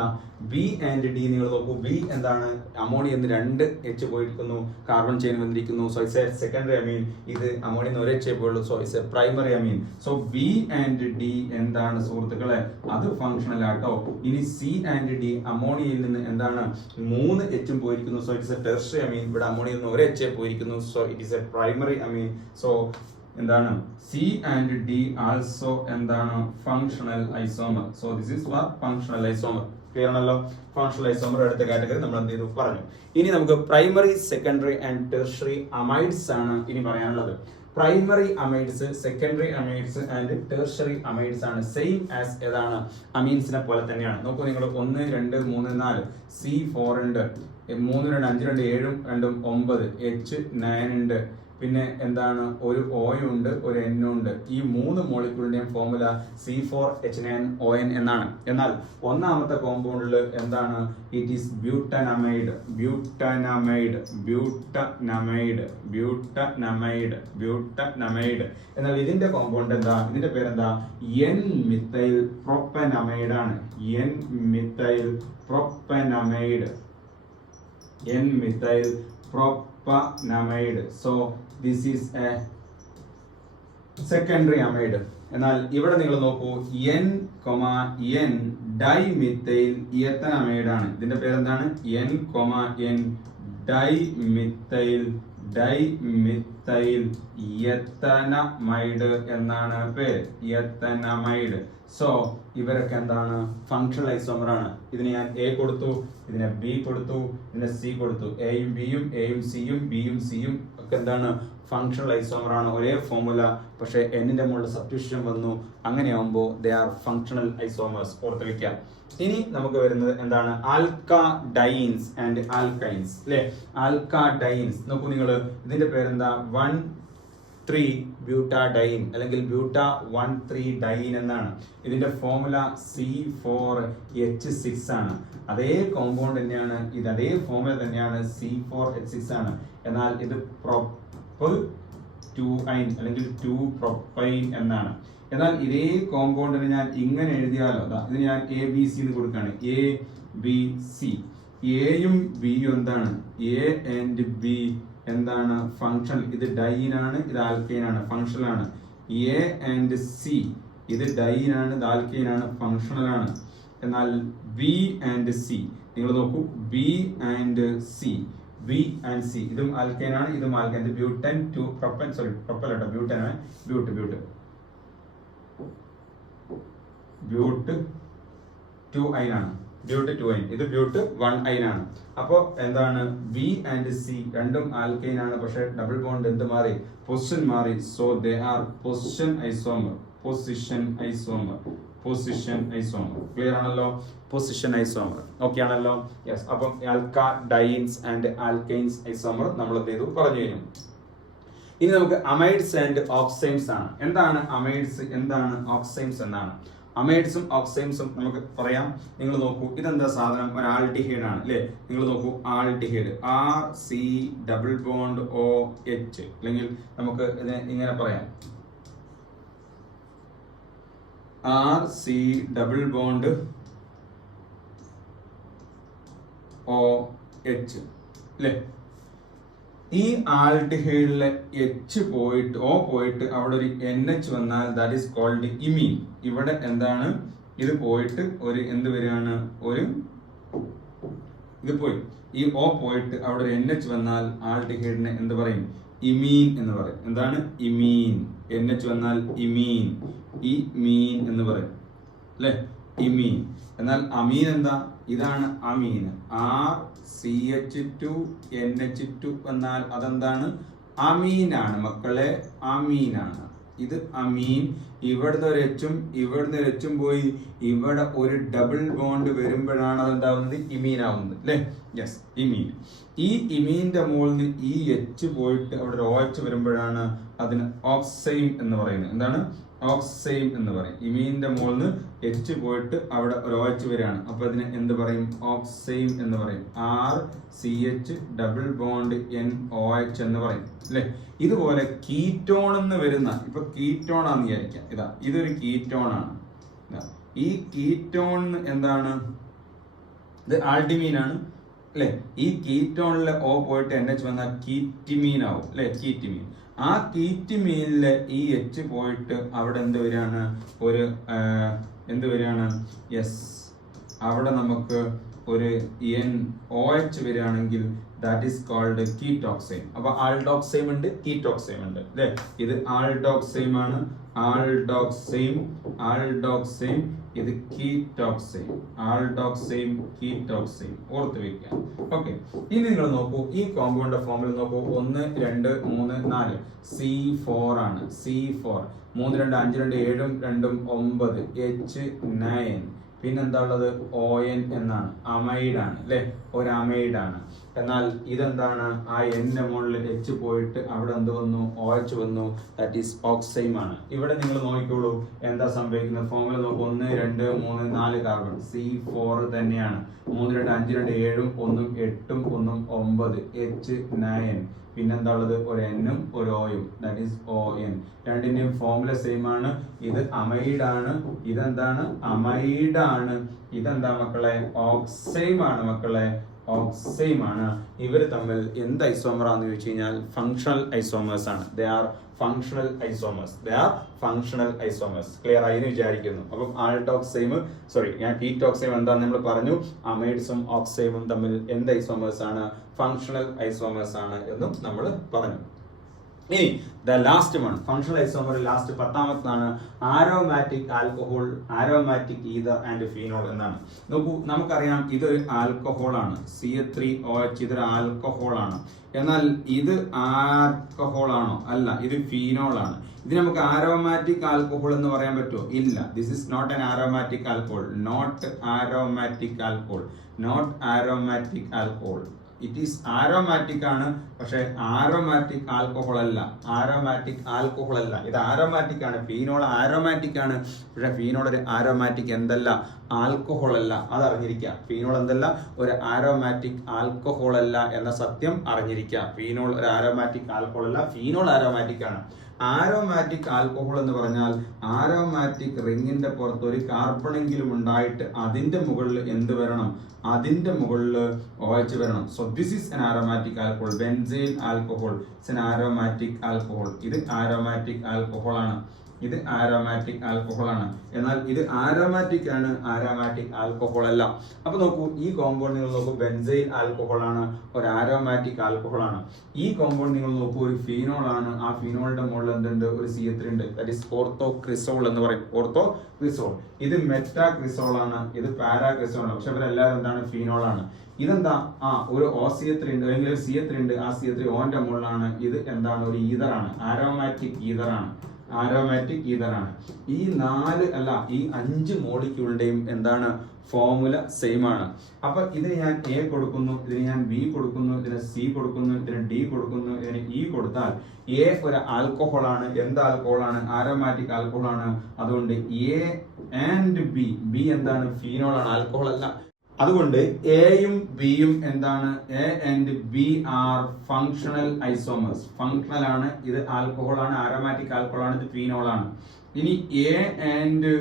B and D നിങ്ങൾ നോക്കൂ. B എന്താണ്, അമോണിയ എന്ന് 2 H പോയിരിക്കുന്നു, കാർബൺ ചെയിൻ വന്നിരിക്കുന്നു. So it's a secondary amine. ഇത് അമോണിയ ഒരു H പോയുള്ളൂ. So it's a primary amine. So B and D എന്താണ് സുഹൃത്തുക്കളെ, അത് ഫങ്ഷണൽ ആട്ടോ. ഇനി C and D അമോണിയയിൽ നിന്ന് എന്താണ് 3 H പോയിരിക്കുന്നു. So it's a tertiary amine. ഇവിടെ അമോണിയയിൽ നിന്ന് ഒരു H പോയിരിക്കുന്നു. So it is a primary amine. So എന്താണ് സി ആൻഡ് ഡി ആൾസോ എന്താണ് functional isomer. So this is for functional isomer. Clear ആണല്ലോ. ഫങ്ഷണൽ ഐസോമർ അടുത്ത കാറ്റഗറി നമ്മൾ എന്ത് ചെയ്തു പറഞ്ഞു. ഇനി നമുക്ക് primary secondary and tertiary amides ആണ് ഇനി പറയാനുള്ളത്. Primary amides, secondary amides and tertiary amides ആണ് സെയിം ആസ് ഏതാണ് അമീൻസിനെ പോലെ തന്നെയാണ്. നോക്കൂ നിങ്ങൾ 1 2 3 4 C4 ഉണ്ട്, 3 2 5 2 7 2 9 H9 ഉണ്ട്, പിന്നെ എന്താണ് ഒരു ഓയും ഉണ്ട് ഒരു എന്നും ഉണ്ട്. ഈ 3 മോളിക്യൂളിന്റെയും ഫോർമുല C4H9ON എന്നാണ്. എന്നാൽ ഒന്നാമത്തെ കോമ്പൗണ്ടിൽ എന്താണ് ഇറ്റ് ഈസ് ബ്യൂട്ടനമൈഡ്, ബ്യൂട്ടനമൈഡ്, ബ്യൂട്ടനമൈഡ്, ബ്യൂട്ടനമൈഡ്, ബ്യൂട്ടനമൈഡ്. എന്നാൽ ഇതിന്റെ കോമ്പൗണ്ട് എന്താ, ഇതിന്റെ പേരെന്താ എൻ മിഥൈൽ പ്രൊപ്പനമൈഡ് ആണ്. N methyl propanamide, N methyl propanamide. So this is a secondary amide. എന്നാൽ ഇവിടെ നിങ്ങൾ നോക്കൂ n, n ഡൈമിഥൈൽ എത്തനമൈഡ് ആണ്. ഇതിന്റെ പേരെന്താണ് n, n ഡൈമിഥൈൽ, ഡൈമിഥൈൽ എത്തനമൈഡ് എന്നാണ് പേര്, എത്തനമൈഡ്. സോ ഇവരൊക്കെ എന്താണ് ഫങ്ഷണൽ ഐസോമർ ആണ്. ഇതിന് ഞാൻ A കൊടുത്തു, ഇതിനെ B കൊടുത്തു, ഇതിനെ C കൊടുത്തു. Aയും Bയും Aയും Cയും Bയും Cയും ഒക്കെ എന്താണ് ഫങ്ഷണൽ ഐസോമർ ആണ്. ഒരേ ഫോർമുല, പക്ഷേ എന്നിന്റെ മുകളിൽ സബ്സ്റ്റിറ്റ്യൂഷൻ വന്നു. അങ്ങനെയാവുമ്പോൾ ദേ ആർ ഫങ്ഷണൽ ഐസോമേഴ്സ്. ഓർത്ത് വെക്കാം. ഇനി നമുക്ക് വരുന്നത് എന്താണ് ആൽക്കഡൈൻസ് ആൻഡ് ആൽക്കൈൻസ് അല്ലെ. ആൽക്കഡൈൻസ് നോക്കൂ നിങ്ങൾ, ഇതിന്റെ പേരെന്താ 1,3 ബ്യൂട്ടാഡൈൻ അല്ലെങ്കിൽ ബ്യൂട്ട 1,3 ഡൈൻ എന്നാണ്. ഇതിന്റെ ഫോർമുല C4H6 ആണ്. അതേ കോമ്പൗണ്ട് തന്നെയാണ് ഇത്, അതേ ഫോർമുല തന്നെയാണ് C4H6 ആണ്. എന്നാൽ ഇത് പ്രൊപ്പ് 2 അല്ലെങ്കിൽ 2 പ്രൊപ്പൈൻ എന്നാണ്. എന്നാൽ ഇതേ കോമ്പൗണ്ടിന് ഞാൻ ഇങ്ങനെ എഴുതിയാലോ, ഇതിന് ഞാൻ ABC എന്ന് കൊടുക്കുകയാണ്, ABC. എയും ബിയും എന്താണ് A ആൻഡ് B എന്താണ് ഫങ്ഷൻ. ഇത് ഡൈൻ ആണ്, ഇത് ആൽക്കൈൻ ആണ്, ഫങ്ഷണൽ ആണ്. A ആൻഡ് C ഇത് ഡൈൻ ആണ്, ഇത് ആൽക്കൈൻ ആണ്, ഫങ്ഷണൽ ആണ്. എന്നാൽ B ആൻഡ് C നിങ്ങൾ നോക്കൂ, B and C, B and C ഇതും ആൽക്കൈൻ ആണ്, ഇതും ആൽക്കൈൻ. ഇത് ബ്യൂട്ടൻ 2 പ്രൊപ്പൻ, സോറി പ്രൊപ്പൽ അല്ല, ബ്യൂട്ടൻ ആണ്, ബ്യൂട്ട് 2 അയൻ ആണ്, ബ്യൂട്ട് 2 അയൻ. ഇത് ബ്യൂട്ട് 1 അയൻ ആണ്. അപ്പോ എന്താണ് B ആൻഡ് C രണ്ടും ആൽക്കൈൻ ആണ്, പക്ഷേ ഡബിൾ ബോണ്ട് എന്ത് മാറി, പൊസിഷൻ മാറി. So they are position isomer, position isomer, position isomer. Clear ആണല്ലോ, പൊസിഷൻ ഐസോമർ. ഓക്കെ ആണല്ലോ. യെസ്. അപ്പം ആൽക്കഡൈൻസ് ആൻഡ് ആൽക്കൈൻസ് ഐസോമർ നമ്മൾ എന്ത് ചെയ്തു പറഞ്ഞു കഴിഞ്ഞു. ഇനി നമുക്ക് അമൈഡ്സ് ആൻഡ് ഓക്സൈംസ് ആണ്. എന്താണ് അമൈഡ്സ്, എന്താണ് ഓക്സൈംസ് എന്നാണ്. അമൈഡ്സും ഓക്സൈംസും നമുക്ക് പറയാം. നിങ്ങൾ നോക്കൂ, ഇതെന്താ സാധനം, ഒരു ആൽഡിഹൈഡ് ആണ് അല്ലേ. നിങ്ങൾ നോക്കൂ, aldehyde RC double bond OH, അല്ലെങ്കിൽ നമുക്ക് ഇതിനെ ഇങ്ങനെ പറയാം RC ഡബിൾ ബോണ്ട് OH അല്ലേ. ഈ ആൽഡിഹൈഡിലെ H പോയിട്ട് O പോയിട്ട് അവിടെ ഒരു NH വന്നാൽ ദാറ്റ് ഈസ് കോൾഡ് ഇമീൻ. ഇവിടെ എന്താണ് ഇത് പോയിട്ട് ഒരു എന്ത് വരികയാണ്, ഒരു ഇത് പോയി, ഈ O പോയിട്ട് അവിടെ ഒരു NH വന്നാൽ ആൽഡിഹൈഡിനെ എന്ത് പറയും, ഇമീൻ എന്ന് പറയും. എന്താണ് ഇമീൻ, NH വന്നാൽ ഇമീൻ, ഇമീൻ എന്ന് പറയും അല്ലെ, ഇമീൻ. എന്നാൽ അമീൻ എന്താ, ഇതാണ് അമീൻ. RCH2 NH2 എന്നാൽ അതെന്താണ്, അമീനാണ് മക്കളെ, അമീനാണ്. ഇത് അമീൻ. ഇവിടുന്ന് ഒരു എച്ചും ഇവിടുന്ന് ഒരു എച്ചും പോയി ഇവിടെ ഒരു ഡബിൾ ബോണ്ട് വരുമ്പോഴാണ് അതെന്താവുന്നത്, ഇമീൻ ആവുന്നത് അല്ലെ. യെസ്, ഇമീൻ. ഈ ഇമീന്റെ മുകളിൽ ഈ എച്ച് പോയിട്ട് അവിടെ ഒരു OH വരുമ്പോഴാണ് അതിന് ഓക്സൈം എന്ന് പറയുന്നത്. എന്താണ്, ഓക്സൈം എന്ന് പറയും. ഇമീന്റെ മുകളിൽ എച്ച് പോയിട്ട് അവിടെ ഒരു OH വരികയാണ്, അപ്പൊ അതിന് എന്ത് പറയും, ഓക്സൈം എന്ന് പറയും. RCH ഡബിൾ ബോണ്ട് NOH എന്ന് പറയും അല്ലെ. ഇതുപോലെ കീറ്റോൺ എന്ന് വരുന്ന, ഇപ്പൊ കീറ്റോൺ ആണെന്ന് വിചാരിക്കാം, ഇതാ ഇതൊരു കീറ്റോൺ ആണ്. ഈ കീറ്റോൺ എന്താണ്, ഇത് ആൾഡിമീൻ ആണ് അല്ലെ. ഈ കീറ്റോണിലെ O പോയിട്ട് NH വന്നാൽ കീറ്റിമീൻ ആവും അല്ലെ, കീറ്റിമീൻ. ആ കീറ്റിമീനിലെ ഈ H പോയിട്ട് അവിടെ എന്ത് വരികയാണ്, ഒരു എന്ത് വരികയാണ്, യെസ്, അവിടെ നമുക്ക് ഒരു NOH വരികയാണെങ്കിൽ ദാറ്റ് ഈസ് കോൾഡ് കീറ്റോക്സൈം. അപ്പൊ ആൾഡോക്സൈം ഉണ്ട്, കീറ്റോക്സൈം ഉണ്ട് അല്ലെ. ഇത് ആൾഡോക്സൈം ആണ്, ആൾഡോക്സൈം, ആൾഡോക്സൈം. ഇത് കീറ്റോക്സൈം, ആൾഡോക്സൈം, കീറ്റോക്സൈം. ഓർത്ത് വെക്കുക. ഓക്കെ, ഇനി നിങ്ങൾ നോക്കൂ, ഈ കോമ്പൗണ്ട് ഫോമിൽ നോക്കൂ. 1 2 3 4 C4 ആണ്. C4 3 2 5 2 7 2 9 H9. പിന്നെന്താ ഉള്ളത്? ON എന്നാണ്, അമൈഡാണ് അല്ലെ, ഒരു അമൈഡാണ്. എന്നാൽ ഇതെന്താണ്? ആ എന്റെ മുകളിൽ H പോയിട്ട് അവിടെ എന്ത് വന്നു? OH വന്നു. ദാറ്റ് ഈസ് ഓക്സൈം ആണ്. ഇവിടെ നിങ്ങൾ നോക്കിക്കോളൂ എന്താ സംഭവിക്കുന്നത്. ഫോമുല നോക്കൂ. 1 2 3 4 കാർബൺ. C4 തന്നെയാണ്. 3 2 5 2 7 1 8 H9. പിന്നെന്താ ഉള്ളത്? ഒരു എന്നും ഒരു ഓയും, ദാറ്റ് ഈസ് ON. രണ്ടിന്റെയും ഫോമുല സെയിം ആണ്. ഇത് അമൈഡ് ആണ്, ഇതെന്താണ്? അമൈഡ് ആണ്. ഇതെന്താ മക്കളെ? ഓക്സൈം ആണ് മക്കളെ, ഓക്സൈം ആണ്. ഇവർ തമ്മിൽ എന്ത് ഐസോമർ ആണെന്ന് ചോദിച്ചു കഴിഞ്ഞാൽ ഫങ്ഷണൽ ഐസോമേഴ്സ് ആണ്. ദേ are functional isomers, they are functional isomers. Clear ആയി എന്ന് വിചാരിക്കുന്നു. അപ്പം ആൾഡോക്സൈം, സോറി ഞാൻ കീറ്റോക്സൈം എന്താന്ന് നമ്മൾ പറഞ്ഞു. അമൈഡ്സും ഓക്സൈമും തമ്മിൽ എന്ത് ഐസോമേഴ്സ് ആണ്? ഫങ്ഷണൽ ഐസോമേഴ്സ് ആണ് എന്നും നമ്മൾ പറഞ്ഞു. ഇനി the last one, functional isomer last 10ാമത്താണ് aromatic alcohol, aromatic ether and phenol എന്നാണ്. നോക്കൂ, നമുക്കറിയാം ഇതൊരു ആൽക്കഹോൾ ആണ്. CH3OH ഇതൊരു ആൽക്കഹോൾ ആണ്. എന്നാൽ ഇത് ആൽക്കഹോൾ ആണോ? അല്ല, ഇത് ഫീനോൾ ആണ്. ഇത് നമുക്ക് ആരോമാറ്റിക് ആൽക്കഹോൾ എന്ന് പറയാൻ പറ്റുമോ? ഇല്ല. This is not an aromatic alcohol, not aromatic alcohol, not aromatic alcohol. It is aromatic ആണ്, പക്ഷെ ആരോമാറ്റിക് ആൽക്കഹോൾ അല്ല, ആരോമാറ്റിക് ആൽക്കഹോൾ അല്ല. ഇത് ആരോമാറ്റിക് ആണ്, ഫീനോൾ ആരോമാറ്റിക് ആണ്, പക്ഷെ ഫീനോൾ ഒരു ആരോമാറ്റിക് എന്തല്ല? ആൽക്കഹോൾ അല്ല. അത് അറിഞ്ഞിരിക്കുക. ഫീനോൾ എന്തല്ല? ഒരു ആരോമാറ്റിക് ആൽക്കഹോൾ അല്ല എന്ന സത്യം അറിഞ്ഞിരിക്കുക. ഫീനോൾ ഒരു ആരോമാറ്റിക് ആൽക്കഹോൾ അല്ല, ഫീനോൾ ആരോമാറ്റിക് ആണ്. ആരോമാറ്റിക് ആൽക്കഹോൾ എന്ന് പറഞ്ഞാൽ ആരോമാറ്റിക് റിങ്ങിന്റെ പുറത്ത് ഒരു കാർബണെങ്കിലും ഉണ്ടായിട്ട് അതിന്റെ മുകളിൽ എന്ത് വരണം? അതിന്റെ മുകളിൽ OH വരണം. So this is an aromatic alcohol. Benzene alcohol it's an aromatic alcohol. ഇത് ആരോമാറ്റിക് ആൽക്കഹോൾ ആണ്, ഇത് ആരോമാറ്റിക് ആൽക്കഹോൾ ആണ്. എന്നാൽ ഇത് ആരോമാറ്റിക് ആണ്, ആരോമാറ്റിക് ആൽക്കഹോൾ അല്ല. അപ്പൊ നോക്കൂ, ഈ കോമ്പൗണ്ട് നിങ്ങൾ നോക്കൂ, ബെൻസൈൽ ആൽക്കഹോൾ ആണ്, ഒരു ആരോമാറ്റിക് ആൽക്കഹോൾ ആണ്. ഈ കോമ്പൗണ്ട് നിങ്ങൾ നോക്കൂ, ഒരു ഫീനോൾ ആണ്. ആ ഫീനോളിന്റെ മുകളിൽ എന്തുണ്ട്? ഒരു CH3 ഉണ്ട്. ദാറ്റ് ഈസ് ഓർത്തോക്രിസോൾ എന്ന് പറയും, ഓർത്തോക്രിസോൾ. ഇത് മെറ്റാക്രിസോൾ ആണ്, ഇത് പാരാക്രിസോൾ ആണ്. പക്ഷെ ഇവരെല്ലാവരും എന്താണ്? ഫീനോൾ ആണ്. ഇതെന്താ? ഒരു OCH3 ഉണ്ട്, അല്ലെങ്കിൽ ഒരു CH3 ഉണ്ട്. ആ CH3 ഓന്റെ മുകളിലാണ്. ഇത് എന്താണ്? ഒരു ഈതർ ആണ്, ആരോമാറ്റിക് ഈതർ ആണ്, ആരോമാറ്റിക് ഈതർ ആണ്. ഈ 4 അല്ല, ഈ 5 മോളിക്യൂളിന്റെയും എന്താണ്? ഫോമുല സെയിം ആണ്. അപ്പൊ ഇതിന് ഞാൻ A കൊടുക്കുന്നു, ഇതിന് ഞാൻ B കൊടുക്കുന്നു, ഇതിന് C കൊടുക്കുന്നു, ഇതിന് D കൊടുക്കുന്നു, ഇതിന് E കൊടുത്താൽ A ഒരു ആൽക്കഹോൾ ആണ്. എന്ത് ആൽക്കഹോൾ ആണ്? ആരോമാറ്റിക് ആൽക്കഹോൾ ആണ്. അതുകൊണ്ട് A ആൻഡ് B എന്താണ്? ഫീനോൾ ആണ്, ആൽക്കഹോൾ അല്ല. അതുകൊണ്ട് എയും ബിയും എന്താണ്? A and B are functional isomers. Functional ആണ്. ഇത് ആൽക്കഹോൾ ആണ്, ആരോമാറ്റിക് ആൽക്കഹോൾ ആണ്, ഇത് ഫീനോൾ ആണ്. ഇനി എ ആൻഡ്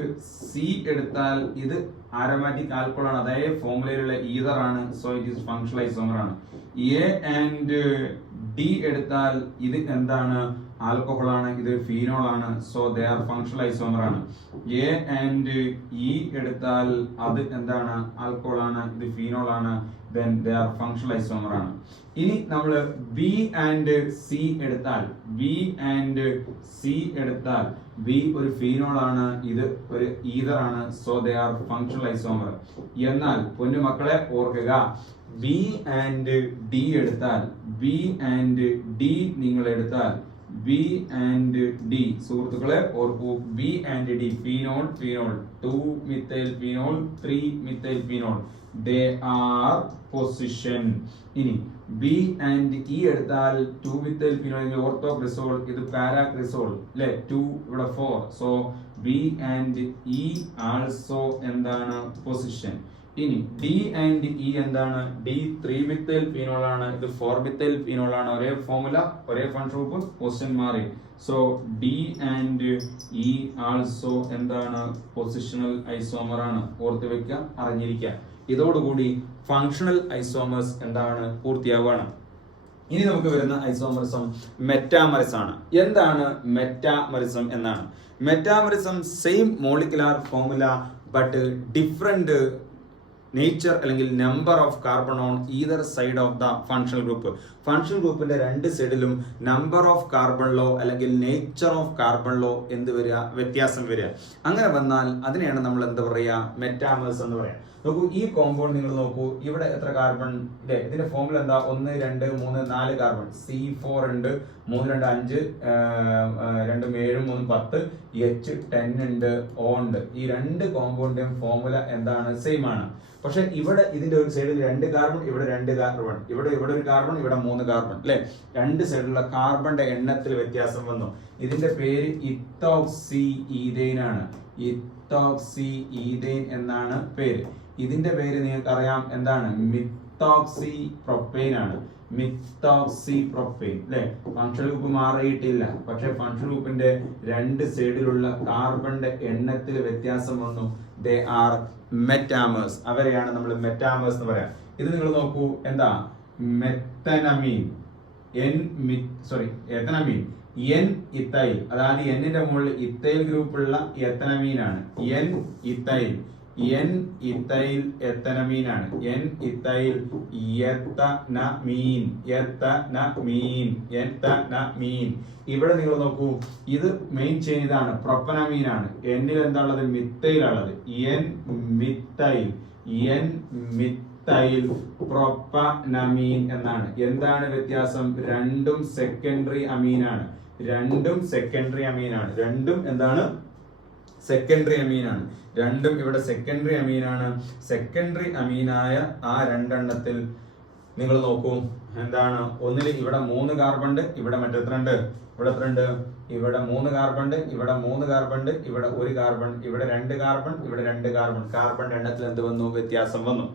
സി എടുത്താൽ ഇത് ആരോമാറ്റിക് ആൽക്കഹോൾ ആണ്, അതേ ഫോമുലയിലുള്ള ഈതർ ആണ്. So it is functional isomer ആണ്. എ ആൻഡ് ഡി എടുത്താൽ ഇത് എന്താണ്? ആൽക്കഹോൾ ആണ്, ഇത് ഫീനോൾ ആണ്. So they are functional isomer ആണ്. എ ആൻഡ് ഇ എടുത്താൽ അത് എന്താണ്? ആൽക്കഹോൾ ആണ്, ഇത് ഫീനോൾ ആണ്. then they are functional isomer ആണ്. ഇനി നമ്മൾ ബി ആൻഡ് സി എടുത്താൽ, ബി ആൻഡ് സി എടുത്താൽ ബി ഒരു ഫീനോൾ ആണ്, ഇത് ഒരു ഈതർ ആണ്. So they are functional isomer. എന്നാൽ പൊന്നു മക്കളെ ഓർക്കുക, ബി ആൻഡ് ഡി എടുത്താൽ, ബി ആൻഡ് ഡി നിങ്ങൾ എടുത്താൽ, ബി ആൻഡ് ഡി സുഹൃത്തുക്കളെ ഓർക്കൂ, B and D phenol phenol 2 methyl phenol 3 methyl phenol, they are position. ഇനി ബി ആൻഡ് ഇ എടുത്താൽ 2 മിഥൈൽ ഫീനോൾ ഓർത്തോക്രിസോൾ, ഇത് പാരാക്രിസോൾ അല്ലെ, 2 ഇവിടെ 4. So B and E also എന്താണ്? പൊസിഷൻ. ഇനി ഡി ആൻഡ് ഇ എന്താണ്? ഡി 3 മിഥൈൽ ഫീനോൾ ആണ്, ഇത് 4 മിഥൈൽ ഫീനോൾ ആണ്. ഒരേ ഫോമുല, ഒരേ ഫങ്ഷൻ ഗ്രൂപ്പ്, പൊസിഷൻ മാറി. So D and E also എന്താണ്? പൊസിഷണൽ ഐസോമർ ആണ്. ഓർത്ത് വെക്കുക, അറിഞ്ഞിരിക്കുക. ഇതോടുകൂടി ഫങ്ഷണൽ ഐസോമേഴ്സ് എന്താണ്? പൂർത്തിയാവുകയാണ്. ഇനി നമുക്ക് വരുന്ന ഐസോമറിസം മെറ്റാമറിസം ആണ്. എന്താണ് മെറ്റാമറിസം എന്നാണ്? Metamerism same molecular formula but different nature അല്ലെങ്കിൽ number of carbon on either side of the functional group. Functional ഗ്രൂപ്പിന്റെ രണ്ട് സൈഡിലും നമ്പർ ഓഫ് കാർബണിലോ അല്ലെങ്കിൽ നേച്ചർ ഓഫ് കാർബണിലോ എന്ത് വരിക, വ്യത്യാസം വരിക. അങ്ങനെ വന്നാൽ അതിനെയാണ് നമ്മൾ എന്താ പറയുക, മെറ്റാമേഴ്സ് എന്ന് പറയാം. നോക്കൂ, ഈ കോമ്പൗണ്ട് നിങ്ങൾ നോക്കൂ, ഇവിടെ എത്ര കാർബൺ, ഇതിന്റെ ഫോമുല എന്താ, 1 2 3 4 കാർബൺ, C4 ഉണ്ട്, 3 2 5 2 7 3 10, H10 ഉണ്ട്, O ഉണ്ട്. ഈ രണ്ട് കോമ്പൗണ്ടിന്റെയും ഫോമുല എന്താണ്, സെയിം ആണ്. പക്ഷെ ഇവിടെ ഇതിന്റെ ഒരു സൈഡിൽ 2 കാർബൺ, ഇവിടെ 2 കാർബൺ, ഇവിടെ ഒരു കാർബൺ, ഇവിടെ 3 കാർബൺ അല്ലെ. രണ്ട് സൈഡിലുള്ള കാർബണിന്റെ എണ്ണത്തിൽ വ്യത്യാസം വന്നു. ഇതിന്റെ പേര് ഇത്തോക്സി ഈഥെയ്ൻ ആണ്. ഇത്തോക്സി ഈഥെയ്ൻ എന്നാണ് പേര്. ഇതിന്റെ പേര് നിങ്ങൾക്ക് അറിയാം എന്താണ്, മിത്തോക്സി പ്രൊപ്പെയ്ൻ ആണ്. മിത്തോക്സി പ്രൊപ്പെയ്ൻ അല്ലെ. ഫങ്ഷണൽ ഗ്രൂപ്പ് മാറിയിട്ടില്ല, പക്ഷെ ഫങ്ഷണൽ ഗ്രൂപ്പിന്റെ രണ്ട് സൈഡിലുള്ള കാർബണിന്റെ എണ്ണത്തിൽ വ്യത്യാസം വന്നു. They are metamers. അവരെയാണ് നമ്മൾ മെറ്റാമേഴ്സ് എന്ന് പറയാം. ഇത് നിങ്ങൾ നോക്കൂ, എന്താ, മെത്തനമീൻ, എത്തനമീൻ, എൻ ഇത്തൈൽ, അതായത് എന്നിന്റെ മുകളിൽ ഇത്തൈൽ ഗ്രൂപ്പുള്ള എത്തനമീൻ ആണ്. എൻ ഇത്തൈൽ എത്തനമീൻ ആണ്. എൻ ഇത്തൈൽ എത്തനമീൻ. ഇവിടെ നിങ്ങൾ നോക്കൂ, ഇത് മെയിൻ ചെയിൻ ഇതാണ്, പ്രൊപ്പനമീൻ ആണ്. എന്നിൽ എന്താ ഉള്ളത്, മിത്തൈൽ ഉള്ളത്. എൻ മിത്തൈൽ പ്രൊപ്പനമീൻ എന്നാണ്. എന്താണ് വ്യത്യാസം, രണ്ടും സെക്കൻഡറി അമീൻ ആണ്. രണ്ടും എന്താണ്, സെക്കൻഡറി അമീൻ ആണ്. രണ്ടും ഇവിടെ സെക്കൻഡറി അമീൻ ആണ്. സെക്കൻഡറി അമീനായ ആ രണ്ടെണ്ണത്തിൽ നിങ്ങൾ നോക്കൂ, എന്താണ്, ഒന്നിൽ ഇവിടെ 3 കാർബൺ ഉണ്ട്, ഇവിടെ മറ്റെത്രണ്ട്, ഇവിടെ 3 കാർബൺ ഉണ്ട്, ഇവിടെ 3 കാർബൺ ഉണ്ട്, ഇവിടെ 1 കാർബൺ, ഇവിടെ 2 കാർബൺ, ഇവിടെ 2 കാർബൺ. കാർബൺ എണ്ണത്തിൽ എന്ത് വന്നു, വ്യത്യാസം വന്നു.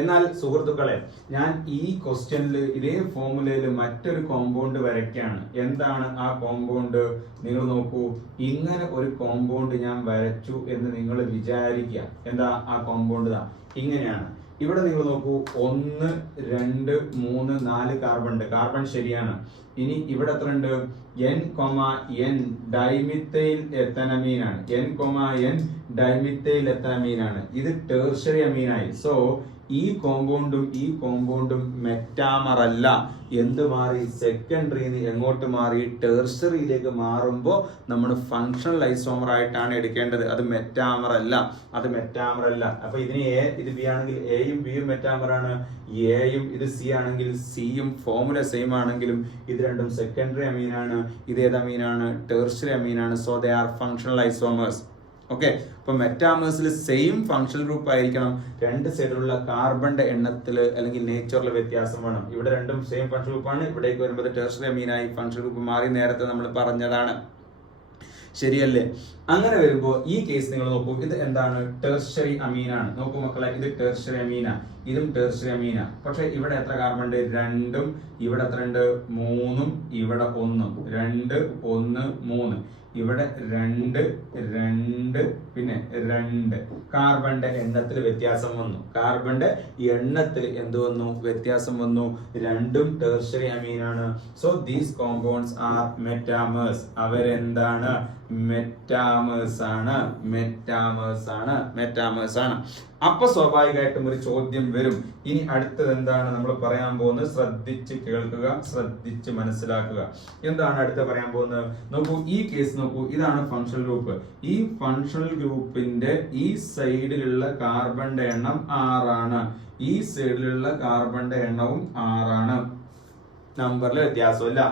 എന്നാൽ സുഹൃത്തുക്കളെ, ഞാൻ ഈ ക്വസ്റ്റ്യനിൽ ഇതേ ഫോമുലയിൽ മറ്റൊരു കോമ്പൗണ്ട് വരയ്ക്കാണ്. എന്താണ് ആ കോമ്പൗണ്ട്, നിങ്ങൾ നോക്കൂ, ഇങ്ങനെ ഒരു കോമ്പൗണ്ട് ഞാൻ വരച്ചു എന്ന് നിങ്ങൾ വിചാരിക്കുക. എന്താ ആ കോമ്പൗണ്ട്, ഇങ്ങനെയാണ്. ഇവിടെ നിങ്ങൾ നോക്കൂ, 1 2 3 4 കാർബൺ ഉണ്ട്. കാർബൺ ശരിയാണ്. ഇനി ഇവിടെ എത്ര ഉണ്ട്, N, ഡൈമിത്തൈൽ എത്തനമീൻ ആണ്. N ഡൈമിത്തൈൽ ആണ്. ഇത് ടെർഷ്യറി അമീനായി. സോ ഈ കോമ്പൗണ്ടും മെറ്റാമർ അല്ല. എന്ത് മാറി, സെക്കൻഡറിന്ന് എങ്ങോട്ട് മാറി, ടെർഷ്യറിയിലേക്ക് മാറുമ്പോൾ നമ്മൾ ഫങ്ഷണൽ ഐസോമർ ആയിട്ടാണ് എടുക്കേണ്ടത്. അത് മെറ്റാമർ അല്ല. അപ്പൊ ഇതിന് എ ഇത് ബി ആണെങ്കിൽ എയും ബിയും മെറ്റാമർ ആണ്. എയും ഇത് സി ആണെങ്കിൽ സിയും ഫോമുല സെയിം ആണെങ്കിലും ഇത് രണ്ടും സെക്കൻഡറി അമീനാണ്. ഇത് ഏത് അമീനാണ്, ടെർഷ്യറി അമീനാണ്. So they are functional isomers. Okay, അപ്പൊ മെറ്റാമേഴ്സിൽ സെയിം ഫങ്ഷണൽ ഗ്രൂപ്പ് ആയിരിക്കണം. രണ്ട് സൈഡിലുള്ള കാർബണിന്റെ എണ്ണത്തിൽ അല്ലെങ്കിൽ നേച്ചറിൽ വ്യത്യാസം വേണം. ഇവിടെ രണ്ടും സെയിം ഫങ്ഷണൽ ഗ്രൂപ്പാണ്. ഇവിടേക്ക് വരുമ്പോൾ ടെർഷ്യറി അമീനായി ഫങ്ഷണൽ ഗ്രൂപ്പ് മാറി. നേരത്തെ നമ്മൾ പറഞ്ഞതാണ്, ശരിയല്ലേ? അങ്ങനെ വരുമ്പോൾ ഈ കേസ് നിങ്ങൾ നോക്കൂ, ഇത് എന്താണ്, ടെർഷ്യറി അമീനാണ്. നോക്കൂ മക്കളെ, ഇത് ടെർഷ്യറി അമീന, ഇതും ടെർഷ്യറി അമീന. പക്ഷെ ഇവിടെ എത്ര കാർബൺ ഉണ്ട്, 2ഉം, ഇവിടെ എത്ര ഉണ്ട്, 3ഉം, ഇവിടെ 1ഉം. 2 1 3, ഇവിടെ 2 2 പിന്നെ 2. കാർബണിന്റെ എണ്ണത്തിൽ വ്യത്യാസം വന്നു. വ്യത്യാസം വന്നു. രണ്ടും ടെർഷ്യറി അമീനാണ്. So these compounds are metamers. അവരെന്താണ്, മെറ്റാമേഴ്സ് ആണ്. അപ്പൊ സ്വാഭാവികമായിട്ടും ഒരു ചോദ്യം വരും. ഇനി അടുത്തത് എന്താണ് നമ്മൾ പറയാൻ പോകുന്നത്, ശ്രദ്ധിച്ച് കേൾക്കുക, ശ്രദ്ധിച്ച് മനസ്സിലാക്കുക. എന്താണ് അടുത്ത പറയാൻ പോകുന്നത്, നോക്കൂ, ഈ കേസ് നോക്കൂ, ഇതാണ് ഫങ്ഷണൽ ഗ്രൂപ്പ്. ഈ ഫങ്ഷണൽ ഗ്രൂപ്പിന്റെ ഈ സൈഡിലുള്ള കാർബണിന്റെ എണ്ണം 6 ആണ്. ഈ സൈഡിലുള്ള കാർബണിന്റെ എണ്ണവും 6 ആണ്. നമ്പറിൽ വ്യത്യാസമില്ല.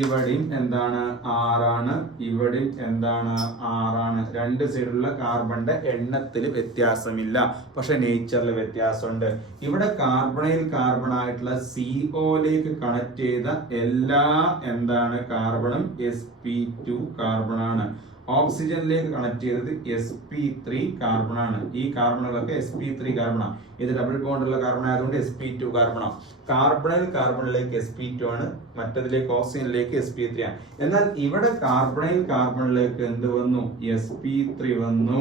ഇവിടെയും എന്താണ്, 6 ആണ്. ഇവിടെയും എന്താണ്, 6 ആണ്. രണ്ട് സൈഡിലുള്ള കാർബണിന്റെ എണ്ണത്തിൽ വ്യത്യാസമില്ല, പക്ഷെ നേച്ചറിൽ വ്യത്യാസമുണ്ട്. ഇവിടെ കാർബൺ ആയിട്ടുള്ള CO കണക്ട് ചെയ്ത എല്ലാ എന്താണ് കാർബണും sp2 കാർബൺ ആണ്. ഓക്സിജനിലേക്ക് കണക്ട് ചെയ്തത് sp3 കാർബൺ ആണ്. ഈ കാർബണുകളൊക്കെ sp3 കാർബണാണ്. ഇത് ഡബിൾ ബോണ്ട് ഉള്ള കാർബൺ ആയതുകൊണ്ട് sp2 കാർബണാണ്. കാർബണിലേക്ക് sp2 ആണ്, മറ്റതിലേക്ക് ഓക്സിജനിലേക്ക് sp3 ആണ്. എന്നാൽ ഇവിടെ കാർബണിലേക്ക് എന്ത് വന്നു, sp3 വന്നു.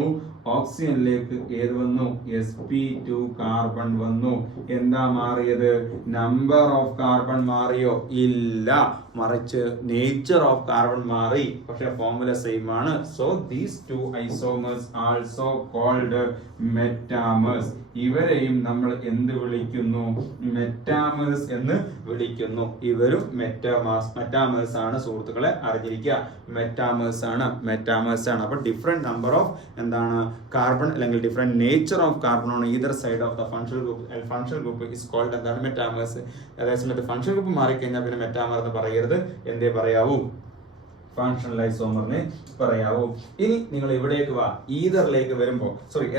ഓക്സിജനിലേക്ക് ഏത് വന്നു, sp2 കാർബൺ വന്നു. എന്താ മാറിയത്, നമ്പർ ഓഫ് കാർബൺ മാറിയോ, ഇല്ല. മറിച്ച് നേച്ചർ ഓഫ് കാർബൺ മാറി, പക്ഷെ ഫോർമുല സെയിം ആണ്. So these two isomers also called metamers. ഇവരെയും നമ്മൾ എന്ത് വിളിക്കുന്നു? മെറ്റാമേഴ്സ് എന്ന് വിളിക്കുന്നു. ഇവരും മെറ്റാമേഴ്സ് ആണ് സുഹൃത്തുക്കളെ, അറിഞ്ഞിരിക്കുക. മെറ്റാമേഴ്സ് ആണ്. അപ്പൊ ഡിഫറെന്റ് നമ്പർ ഓഫ് എന്താണ് കാർബൺ അല്ലെങ്കിൽ different nature of carbon on either side of the functional group is called എന്താണ്? മെറ്റാമേഴ്സ്. അതേസമയത്ത് ഫങ്ഷണൽ ഗ്രൂപ്പ് മാറിക്കഴിഞ്ഞാൽ പിന്നെ മെറ്റാമർ എന്ന് പറയരുത്. എന്തേ പറയാവൂ? ഫങ്ഷണൽ ഐസോമറിനെ പറയാവൂ. ഇനി നിങ്ങൾ ഇവിടേക്ക് വാ, ഈതറിലേക്ക് വരുമ്പോ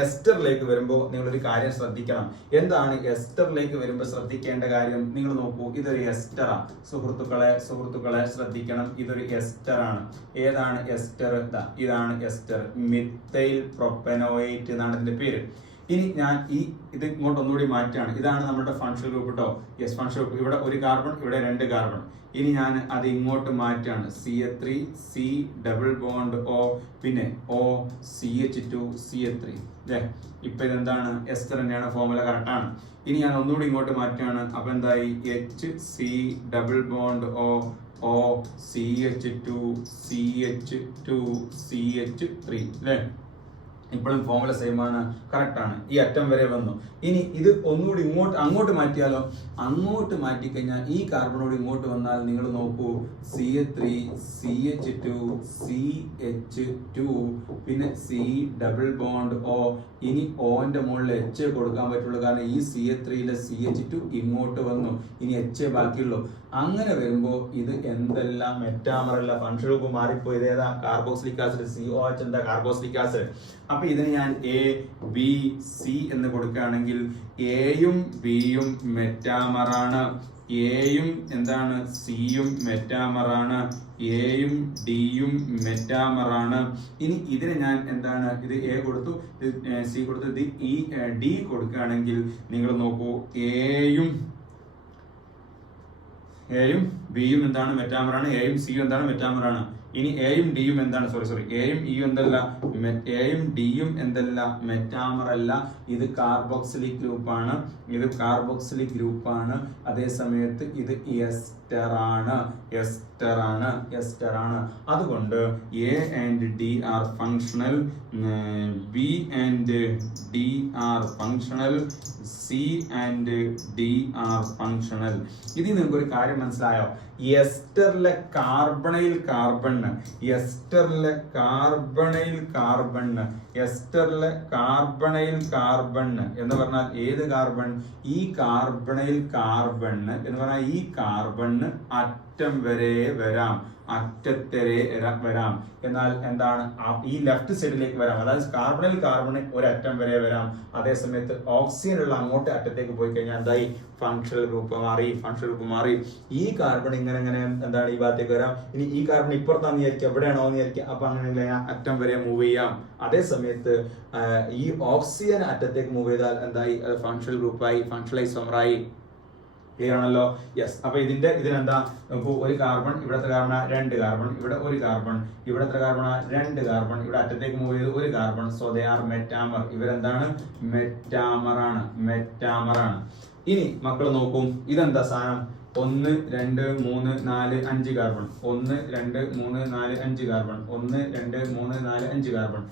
എസ്റ്ററിലേക്ക് വരുമ്പോ നിങ്ങൾ ഒരു കാര്യം ശ്രദ്ധിക്കണം. എന്താണ് എസ്റ്ററിലേക്ക് വരുമ്പോ ശ്രദ്ധിക്കേണ്ട കാര്യം? നിങ്ങൾ നോക്കൂ, ഇതൊരു എസ്റ്ററാ സുഹൃത്തുക്കളെ ശ്രദ്ധിക്കണം. ഇതൊരു എസ്റ്റർ ആണ്. ഏതാണ് എസ്റ്റർ? ഇതാണ് എസ്റ്റർ. മിഥൈൽ പ്രൊപ്പനോയേറ്റ് എന്നാണ് ഇതിന്റെ പേര്. ഇനി ഞാൻ ഇത് ഇങ്ങോട്ട് ഒന്നുകൂടി മാറ്റാണ്. ഇതാണ് നമ്മുടെ ഫങ്ഷണൽ ഗ്രൂപ്പ് കേട്ടോ. Yes, functional group. ഇവിടെ ഒരു കാർബൺ, ഇവിടെ 2 കാർബൺ. ഇനി ഞാൻ അത് ഇങ്ങോട്ട് മാറ്റാണ്. CH3 C double bond O, പിന്നെ O CH2 CH3. ഇപ്പൊ ഇതെന്താണ്? എസ്റ്റർ തന്നെയാണ്, ഫോർമുല കറക്റ്റ് ആണ്. ഇനി ഞാൻ ഒന്നുകൂടി ഇങ്ങോട്ട് മാറ്റാണ്. അപ്പൊ എന്തായി? HC double bond O O CH2 CH2 CH3 അല്ലേ? ഇപ്പോഴും ഫോർമുല സെയിം ആണ്, കറക്റ്റ് ആണ്. ഈ അറ്റം വരെ വന്നു. ഇനി ഇത് ഒന്നുകൂടി അങ്ങോട്ട് മാറ്റിയാലോ? അങ്ങോട്ട് മാറ്റിക്കഴിഞ്ഞാൽ ഈ കാർബണോട് ഇങ്ങോട്ട് വന്നാൽ നിങ്ങൾ നോക്കൂ, CH3 CH2 CH2 പിന്നെ C ഡബിൾ ബോണ്ട് O. ഇനി ഓന്റെ മുകളിൽ H കൊടുക്കാൻ പറ്റുള്ളൂ, കാരണം ഈ CH3 CH2 ഇങ്ങോട്ട് വന്നു. ഇനി H ബാക്കിയുള്ളൂ. അങ്ങനെ വരുമ്പോ ഇത് എന്തെല്ലാം മെറ്റാമറല്ല, ഫങ്ഷണൽ ഗ്രൂപ്പ് മാറിപ്പോയി. ഇതേതാ? Carboxylic acid. COH എന്താ? Carboxylic acid. അപ്പൊ ഇതിന് ഞാൻ A B C എന്ന് കൊടുക്കുകയാണെങ്കിൽ എയും ബിയും മെറ്റാമറാണ്. എയും എന്താണ്? സിയും മെറ്റാമറാണ്. എയും ഡിയും മെറ്റാമറാണ്. ഇനി ഇതിന് ഞാൻ എന്താണ്? ഇത് എ കൊടുത്തു, സി കൊടുത്തു, ഇത് ഈ ഡി കൊടുക്കുകയാണെങ്കിൽ നിങ്ങൾ നോക്കൂ, എയും ബിയും എന്താണ്? മെറ്റാമറാണ്. എയും സിയും എന്താണ്? മെറ്റാമറാണ്. ഇനി എയും ഡിയും എന്താണ്? എയും ഡിയും എന്തല്ല? മെറ്റാമർ അല്ല. ഇത് കാർബോക്സിലിക് ഗ്രൂപ്പാണ്. അതേ സമയത്ത് ഇത് എസ്റ്റർ ആണ്. അതുകൊണ്ട് A and D are functional, B and D are functional, C and D are functional. ഇതിൽ നിങ്ങൾക്ക് ഒരു കാര്യം മനസ്സിലായോ? എസ്റ്ററിലെ കാർബണൈൽ കാർബൺ എന്ന് പറഞ്ഞാൽ ഏത് കാർബൺ? ഈ കാർബണൈൽ കാർബൺ എന്ന് പറഞ്ഞാൽ ഈ കാർബണ് അറ്റം വരെ വരാം, എന്നാൽ എന്താണ്? ഈ ലെഫ്റ്റ് സൈഡിലേക്ക് വരാം. അതായത് കാർബണിൽ കാർബൺ ഒരറ്റം വരെ വരാം. അതേസമയത്ത് ഓക്സിജൻ ഉള്ള അങ്ങോട്ട് അറ്റത്തേക്ക് പോയി കഴിഞ്ഞാൽ എന്തായി? ഫങ്ഷണൽ ഗ്രൂപ്പ് മാറി. ഈ കാർബൺ ഇങ്ങനെ എന്താണ്? ഈ ഭാഗത്തേക്ക് വരാം. ഇനി ഈ കാർബൺ ഇപ്പുറത്താന്ന് വിചാരിക്കുക, എവിടെയാണോ എന്ന് വിചാരിക്കുക. അപ്പൊ അങ്ങനെ അറ്റം വരെ മൂവ് ചെയ്യാം. അതേസമയത്ത് ഈ ഓക്സിജൻ അറ്റത്തേക്ക് മൂവ് ചെയ്താൽ എന്തായി? ഫങ്ഷണൽ ഗ്രൂപ്പായി, ഫങ്ഷണൽ ഐസോമറായി. ക്ലിയർ ആണല്ലോ? യെസ്. അപ്പൊ ഇതിനെന്താ? നോക്കൂ, ഒരു കാർബൺ, ഇവിടത്തെ കാർബൺ 2 കാർബൺ, ഇവിടെ ഒരു കാർബൺ, ഇവിടത്തെ കാർബൺ 2 കാർബൺ, ഇവിടെ അറ്റത്തേക്ക് മൂവ് ചെയ്ത് ഒരു carbon. So they are metamer. ഇവരെന്താണ്? മെറ്റാമറാണ്. ഇനി മക്കൾ നോക്കും, ഇതെന്താ സാധനം? 1 2 3 4 5 കാർബൺ, 1 2 3 4 5 കാർബൺ, 1 2 3 4 5 കാർബൺ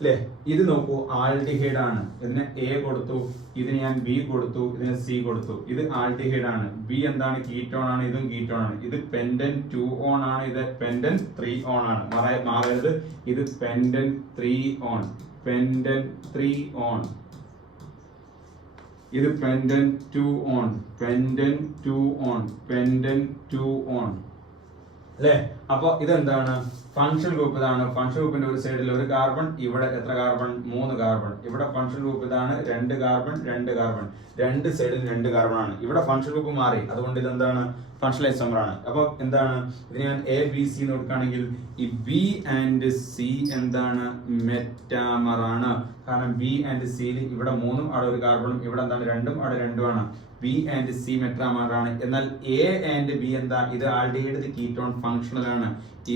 അല്ലേ? ഇത് നോക്കൂ, ആൽഡിഹൈഡ് ആണ്. ഇതിന് എ കൊടുത്തു, ഇതിന് ഞാൻ ബി കൊടുത്തു, ഇതിന് സി കൊടുത്തു. ഇത് ആൽഡിഹൈഡ് ആണ്. ബി എന്താണ്? കീറ്റോൺ ആണ്. ഇതും കീറ്റോൺ ആണ്. ഇത് പെൻഡൻ 2 ഓൺ ആണ്. ഇത് പെൻഡൻ 3 ഓൺ ആണ്. മാറരുത്. ഇത് പെൻഡൻ 3 ഓൺ, ഇത് പെൻഡൻ 2 ഓൺ, അല്ലേ? അപ്പൊ ഇതെന്താണ്? ഫങ്ഷണൽ ഗ്രൂപ്പ് ഇതാണ്. ഫങ്ഷണൽ ഗ്രൂപ്പിന്റെ ഒരു സൈഡിൽ ഒരു കാർബൺ, ഇവിടെ എത്ര കാർബൺ? 3 കാർബൺ. ഇവിടെ ഫങ്ഷണൽ ഗ്രൂപ്പ് ഇതാണ്, 2 കാർബൺ, 2 കാർബൺ, 2 സൈഡിൽ 2 കാർബൺ ആണ്. ഇവിടെ ഫങ്ഷണൽ ഗ്രൂപ്പ് മാറി, അതുകൊണ്ട് ഇതെന്താണ്? ഫങ്ഷണൽ ഐസോമർ ആണ്. അപ്പൊ എന്താണ്? ഇതിന് ഞാൻ A B C എന്ന് കൊടുക്കുകയാണെങ്കിൽ ഈ B ആൻഡ് C എന്താണ്? മെറ്റാമർ ആണ്. കാരണം B ആൻഡ് C ഇവിടെ 3ഉം അവിടെ ഒരു കാർബണും, ഇവിടെ എന്താണ്? 2ഉം അവിടെ 2ഉം ആണ്. B ആൻഡ് C മെറ്റാമർ ആണ്. എന്നാൽ A ആൻഡ് B എന്താ? ഇത് ആൽഡിഹൈഡ്, ഇത് കീറ്റോൺ, ഫങ്ഷണൽ ആണ്. ആണ്.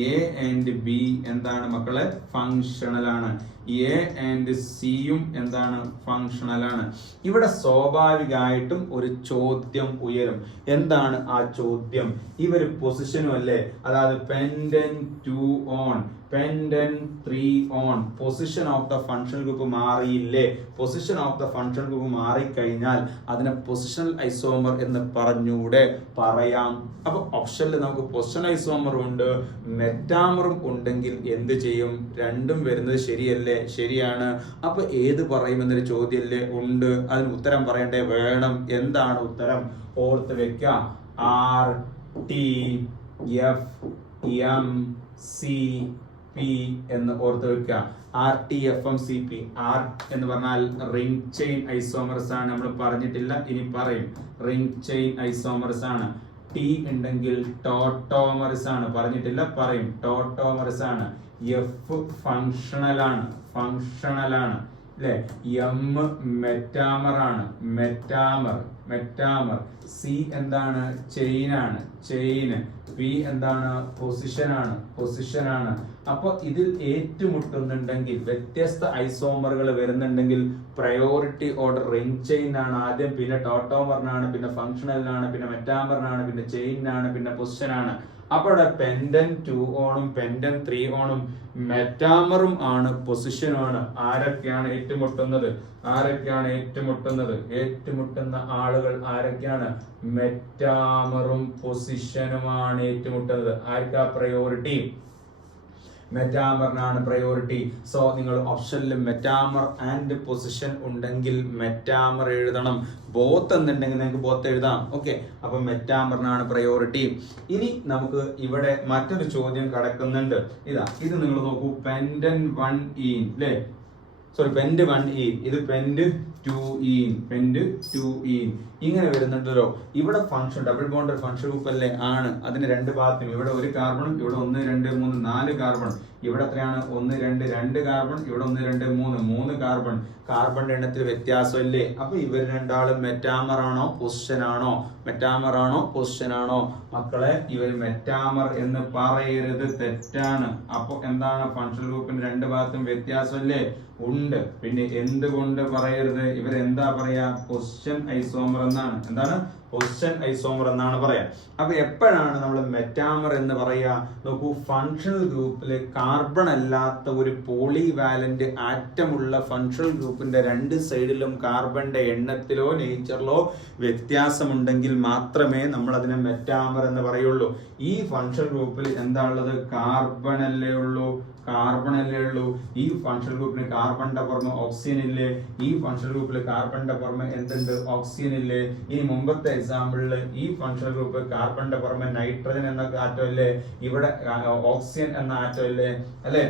എ ആൻഡ് ബി എന്താണ് മക്കളെ? ഫങ്ഷണൽ ആണ്. എ ആൻഡ് സിയും എന്താണ്? ഫങ്ഷണൽ ആണ്. ഇവിടെ സ്വാഭാവികമായിട്ടും ഒരു ചോദ്യം ഉയരും. എന്താണ് ആ ചോദ്യം? ഇവര് പൊസിഷനും അല്ലേ, അതായത് pentan 2 one, pentan 3 one, position of the functional group മാറിയില്ലേ? Position of the functional group മാറിക്കഴിഞ്ഞാൽ അതിനെ പൊസിഷണൽ ഐസോമർ എന്ന് പറഞ്ഞൂടെ? പറയാം. അപ്പൊ ഓപ്ഷനിൽ നമുക്ക് പൊസിഷണൽ ഐസോമറും ഉണ്ട്, മെറ്റാമറും ഉണ്ടെങ്കിൽ എന്ത് ചെയ്യും? രണ്ടും വരുന്നത് ശരിയല്ലേ? ശരിയാണ്. അപ്പൊ ഏത് പറയും എന്നൊരു ചോദ്യമല്ലേ ഉണ്ട്. അതിന് ഉത്തരം പറയണ്ടേ? വേണം. എന്താണ് ഉത്തരം? ഓർത്ത് വെക്ക. R T F M C P എന്ന് ഓർത്ത് വെക്കുക. R T F M C P. R എന്ന് പറഞ്ഞാൽ റിംഗ് ചെയിൻ ഐസോമർസ് ആണ്. നമ്മൾ പറഞ്ഞിട്ടില്ല, ഇനി പറയും. റിംഗ് ചെയിൻ ഐസോമർസ് ആണ്. ടി ഉണ്ടെങ്കിൽ ടോട്ടോമർസ് ആണ്. പറഞ്ഞിട്ടില്ല, പറയും. ടോട്ടോമർസ് ആണ്. എഫ് ഫങ്ഷണൽ ആണ്. ഫങ്ഷണൽ ആണ് അല്ലെ? എം മെറ്റാമർ ആണ്. മെറ്റാമർ. മെറ്റാമർ. സി എന്താണ്? ചെയിൻ ആണ്. ചെയിന്. പി എന്താണ്? പൊസിഷൻ ആണ്. പൊസിഷൻ ആണ്. അപ്പൊ ഇതിൽ ഏറ്റുമുട്ടുന്നുണ്ടെങ്കിൽ, വ്യത്യസ്ത ഐസോമറുകൾ വരുന്നുണ്ടെങ്കിൽ പ്രയോറിറ്റി ഓർഡർ റിംഗ് ചെയിൻ ആണ് ആദ്യം, പിന്നെ ടോട്ടോമറിനാണ്, പിന്നെ ഫങ്ഷണലിനാണ്, പിന്നെ മെറ്റാമറിനാണ്, പിന്നെ ചെയിനാണ്, പിന്നെ പൊസിഷൻ ആണ്. അപ്പൊ ഇവിടെ പെൻഡന്റ് 2 ഓണും പെൻഡന്റ് 3 ഓണും മെറ്റാമറും ആണ്, പൊസിഷനും ആണ്. ആരൊക്കെയാണ് ഏറ്റുമുട്ടുന്നത്? ആരൊക്കെയാണ് ഏറ്റുമുട്ടുന്നത്? ഏറ്റുമുട്ടുന്ന ആളുകൾ ആരൊക്കെയാണ്? മെറ്റാമറും പൊസിഷനുമാണ് ഏറ്റുമുട്ടുന്നത്. ആർക്കാ പ്രയോറിറ്റി? മെറ്റാമറിനാണ് പ്രയോറിറ്റി. സോ നിങ്ങൾ ഓപ്ഷനിൽ മെറ്റാമർ ആൻഡ് പൊസിഷൻ ഉണ്ടെങ്കിൽ മെറ്റാമർ എഴുതണം. ബോത്ത് എന്നുണ്ടെങ്കിൽ നിങ്ങൾക്ക് ബോത്ത് എഴുതാം. ഓക്കെ, അപ്പൊ മെറ്റാമറിനാണ് പ്രയോറിറ്റി. ഇനി നമുക്ക് ഇവിടെ മറ്റൊരു ചോദ്യം കിടക്കുന്നുണ്ട്. ഇത് നിങ്ങൾ നോക്കൂ. പെൻഡന്റ് 1 ഈൻ അല്ലെ, സോറി പെൻഡ് 1 ഈൻ, ഇത് പെൻഡ് 2 ഈൻ, പെൻഡ് 2 ഈൻ, ഇങ്ങനെ വരുന്നുണ്ടല്ലോ. ഇവിടെ function double bonded function group അല്ലേ? ആണ്. അതിന് രണ്ട് ഭാഗത്തും ഇവിടെ ഒരു കാർബണും, ഇവിടെ 1 2 3 4 കാർബൺ, ഇവിടെ എത്രയാണ്? 1 2 2 കാർബൺ, ഇവിടെ 1 2 3 3 കാർബൺ. കാർബണിന്റെ എണ്ണത്തിൽ വ്യത്യാസമല്ലേ? അപ്പൊ ഇവർ രണ്ടാളും മെറ്റാമർ ആണോ പൊസിഷൻ ആണോ? മെറ്റാമർ ആണോ പൊസിഷൻ ആണോ? മക്കളെ, ഇവർ മെറ്റാമർ എന്ന് പറയരുത്, തെറ്റാണ്. അപ്പൊ എന്താണ്? ഫംഗ്ഷൻ ഗ്രൂപ്പിന്റെ രണ്ട് ഭാഗത്തും വ്യത്യാസമല്ലേ? ഉണ്ട്. പിന്നെ എന്തുകൊണ്ട് പറയരുത്? ഇവരെന്താ പറയാ? പൊസിഷൻ ഐസോമർ എന്നാണ്. എന്താണ്? പൊസിഷൻ ഐസോമർ എന്നാണ് പറയാ. അപ്പൊ എപ്പോഴാണ് നമ്മൾ മെറ്റാമർ എന്ന് പറയാ? നോക്കൂ, ഫങ്ഷണൽ ഗ്രൂപ്പില് കാർബൺ അല്ലാത്ത ഒരു പോളിവാലന്റ് ആറ്റം ഉള്ള ഫങ്ഷണൽ ഗ്രൂപ്പിന്റെ രണ്ട് സൈഡിലും കാർബണിന്റെ എണ്ണത്തിലോ നേച്ചറിലോ വ്യത്യാസമുണ്ടെങ്കിൽ മാത്രമേ നമ്മൾ അതിനെ മെറ്റാമർ എന്ന് പറയുള്ളൂ. ഈ ഫങ്ഷണൽ ഗ്രൂപ്പിൽ എന്താ ഉള്ളത്? കാർബൺ അല്ലേ ഉള്ളൂ. കാർബൺ അല്ലേ ഉള്ളൂ. ഈ ഫങ്ഷണൽ ഗ്രൂപ്പിന് കാർബണിന്റെ പുറമെ ഓക്സിജൻ ഇല്ലേ? ഈ ഫങ്ഷണൽ ഗ്രൂപ്പിൽ കാർബണിന്റെ പുറമെ എന്തുണ്ട്? ഓക്സിജൻ ഇല്ലേ? ഇനി മുമ്പത്തെ എക്സാമ്പിളില് ഈ ഫങ്ഷണൽ ഗ്രൂപ്പ് കാർബണിന്റെ പുറമെ നൈട്രജൻ എന്ന ആറ്റം ഇല്ലേ? ഇവിടെ ഓക്സിജൻ എന്ന ആറ്റം ഇല്ലേ? അല്ലെ?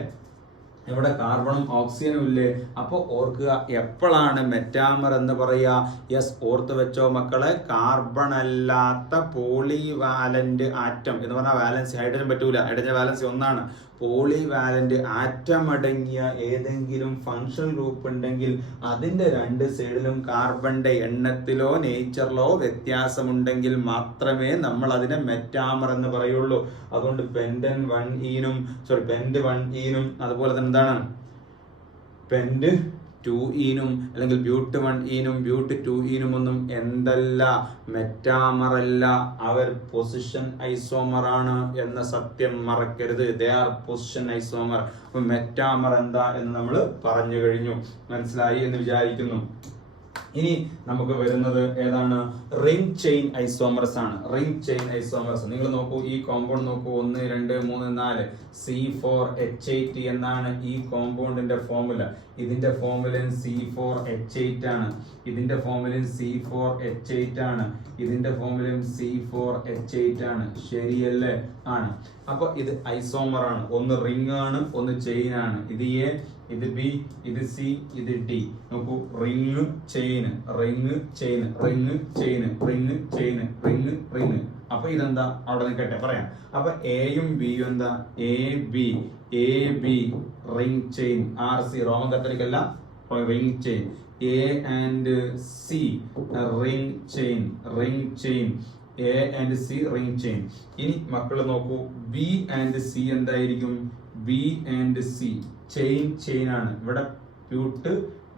ഇവിടെ കാർബണും ഓക്സിജനും ഇല്ലേ? അപ്പൊ ഓർക്കുക, എപ്പോഴാണ് മെറ്റാമർ എന്ന് പറയാ? യെസ്, ഓർത്ത് വെച്ചോ മക്കളെ. കാർബൺ അല്ലാത്ത പോളിവാലന്റ് ആറ്റം എന്ന് പറഞ്ഞാൽ വാലൻസി, ഹൈഡ്രജൻ പറ്റൂല, ഹൈഡ്രജൻ വാലൻസി ഒന്നാണ്. പോളിവാലന്റ് ആറ്റം അടങ്ങിയ ഏതെങ്കിലും ഫങ്ഷണൽ ഗ്രൂപ്പ് ഉണ്ടെങ്കിൽ അതിന്റെ രണ്ട് സൈഡിലും കാർബണിന്റെ എണ്ണത്തിലോ നേച്ചറിലോ വ്യത്യാസമുണ്ടെങ്കിൽ മാത്രമേ നമ്മൾ അതിനെ മെറ്റാമർ എന്ന് പറയുള്ളൂ. അതുകൊണ്ട് പെൻഡന്റ് 1 ഈനും പെൻഡ് 1 ഈനും അതുപോലെ തന്നെ എന്താണ് പെൻഡ് 2 ഈനും അല്ലെങ്കിൽ ബ്യൂട്ട് 1 ഈനും ബ്യൂട്ട് 2 ഈനും ഒന്നും എന്തല്ല? മെറ്റാമർ അല്ല, അവർ പൊസിഷൻ ഐസോമർ ആണ് എന്ന സത്യം മറക്കരുത്. ദേ ആർ പൊസിഷൻ ഐസോമർ. അപ്പൊ മെറ്റാമർ എന്താ എന്ന് നമ്മൾ പറഞ്ഞു കഴിഞ്ഞു. മനസ്സിലായി എന്ന് വിചാരിക്കുന്നു. ഇനി നമുക്ക് വരുന്നത് ഏതാണ്? റിംഗ് ചെയിൻ ഐസോമർസ് ആണ്. റിംഗ് ചെയിൻ ഐസോമർസ് നിങ്ങൾ നോക്കൂ, ഈ കോമ്പൗണ്ട് നോക്കൂ. 1 2 3 4 C4H8 എന്നാണ് ഈ കോമ്പൗണ്ടിന്റെ ഫോർമുല. ഇതിന്റെ ഫോർമുലയും C4H8 ആണ്. ഇതിന്റെ ഫോർമുലയും C4H8 ആണ്. ഇതിന്റെ ഫോർമുലയും C4H8 ആണ്. ശരിയല്ലേ? ആണ്. അപ്പൊ ഇത് ഐസോമർ ആണ്. ഒന്ന് റിംഗ് ആണ്, ഒന്ന് ചെയിൻ ആണ്. ഇത് എ, ഇത് ബി, ഇത് സി, ഇത് ഡി. നോക്കൂ, ring chain, ring chain, ring chain, ring chain, ring ring. അപ്പൊ ഇതെന്താ? അവിടെ നിൽക്കട്ടെ, പറയാം. അപ്പൊ എയും ബിയും എന്താ? A B, A B ring chain. R C Roman Catholic അല്ല, ring chain. A and C ring chain, ring chain. A and C ring chain. ഇനി മക്കൾ നോക്കൂ, ബി ആൻഡ് സി എന്തായിരിക്കും? ബി ആൻഡ് സി ചെയിൻ ആണ്. ഇവിടെ but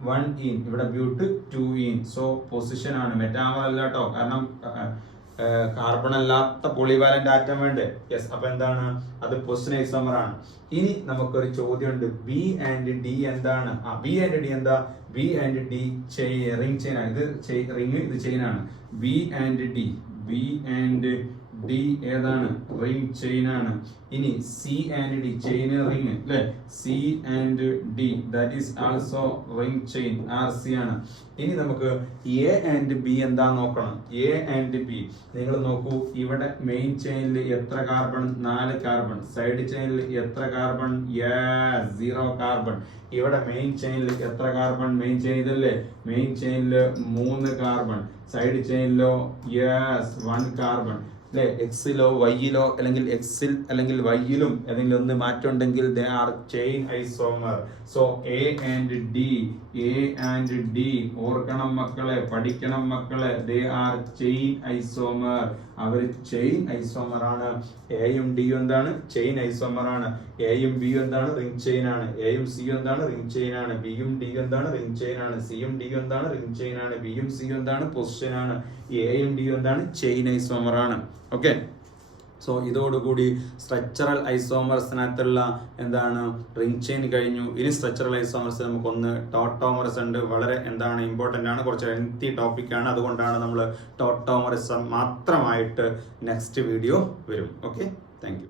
1 in, ഇവിടെ but 2 in. So position ആണ്, metamer അല്ല കേട്ടോ, കാരണം കാർബൺ അല്ലാത്ത പോളിവാലന്റ് ആറ്റം വേണ്ടേ? യെസ്. അപ്പൊ എന്താണ് അത്? പൊസിഷൻ ഐസോമർ ആണ്. ഇനി നമുക്കൊരു ചോദ്യമുണ്ട്, ബി ആൻഡ് ഡി എന്താണ്? ബി ആൻഡ് ഡി എന്താ? B and D ring chain ആണ്. ഇത് റിംഗ്, ഇത് ചെയിൻ ആണ്. ബി ആൻഡ് ഡി ഏതാണ്? റിംഗ് ചെയിൻ ആണ്. ഇനി C and D chain ring അല്ലെ? C and D that is also ring chain, RC ആണ്. ഇനി നമുക്ക് എ ആൻഡ് ബി എന്താ നോക്കണം. എ ആൻഡ് ബി നിങ്ങൾ നോക്കൂ, ഇവിടെ മെയിൻ ചെയിനിൽ എത്ര കാർബൺ? 4 കാർബൺ. സൈഡ് ചെയിനിൽ എത്ര കാർബൺ? 0 കാർബൺ. ഇവിടെ മെയിൻ ചെയിനിൽ എത്ര കാർബൺ? മെയിൻ ചെയിൻ ഇതല്ലേ? മെയിൻ ചെയിനിൽ 3 കാർബൺ. സൈഡ് ചെയിനിലോ 1 കാർബൺ. അല്ലെ? എക്സിലോ വൈയിലോ അല്ലെങ്കിൽ എക്സിൽ അല്ലെങ്കിൽ വൈയിലും ഏതെങ്കിലും ഒന്ന് മാറ്റം ഉണ്ടെങ്കിൽ they are chain isomer. So A and D ഓർക്കണം മക്കളെ, പഠിക്കണം മക്കളെ, ദേ ആർ ചെയിൻ ഐസോമർ. അവർ ചെയിൻ ഐസോമർ ആണ്. എയും ഡിയും എന്താണ്? ചെയിൻ ഐസോമർ ആണ്. എയും ബിയും എന്താണ്? റിംഗ് ചെയിൻ ആണ്. എയും സിയും എന്താണ്? റിംഗ് ചെയിൻ ആണ്. ബിയും ഡിയും എന്താണ്? റിംഗ് ചെയിൻ ആണ്. സിയും ഡിയും എന്താണ്? റിംഗ് ചെയിൻ ആണ്. ബിയും സിയും എന്താണ്? പൊസിഷൻ ആണ്. എയും ഡിയും എന്താണ്? ചെയിൻ ഐസോമർ ആണ്. ഓക്കെ. സോ ഇതോടുകൂടി സ്ട്രക്ചറൽ ഐസോമേഴ്സിനകത്തുള്ള എന്താണ് റിംഗ് ചെയിൻ കഴിഞ്ഞു. ഇനി സ്ട്രക്ചറൽ ഐസോമേഴ്സ് നമുക്കൊന്ന് ടോട്ടോമേഴ്സ് ഉണ്ട്. വളരെ എന്താണ് ഇമ്പോർട്ടൻ്റ് ആണ്, കുറച്ച് ലെങ്തി ടോപ്പിക്കാണ്. അതുകൊണ്ടാണ് നമ്മൾ ടോട്ടോമേഴ്സ് മാത്രമായിട്ട് നെക്സ്റ്റ് വീഡിയോ വരും. Okay, thank you.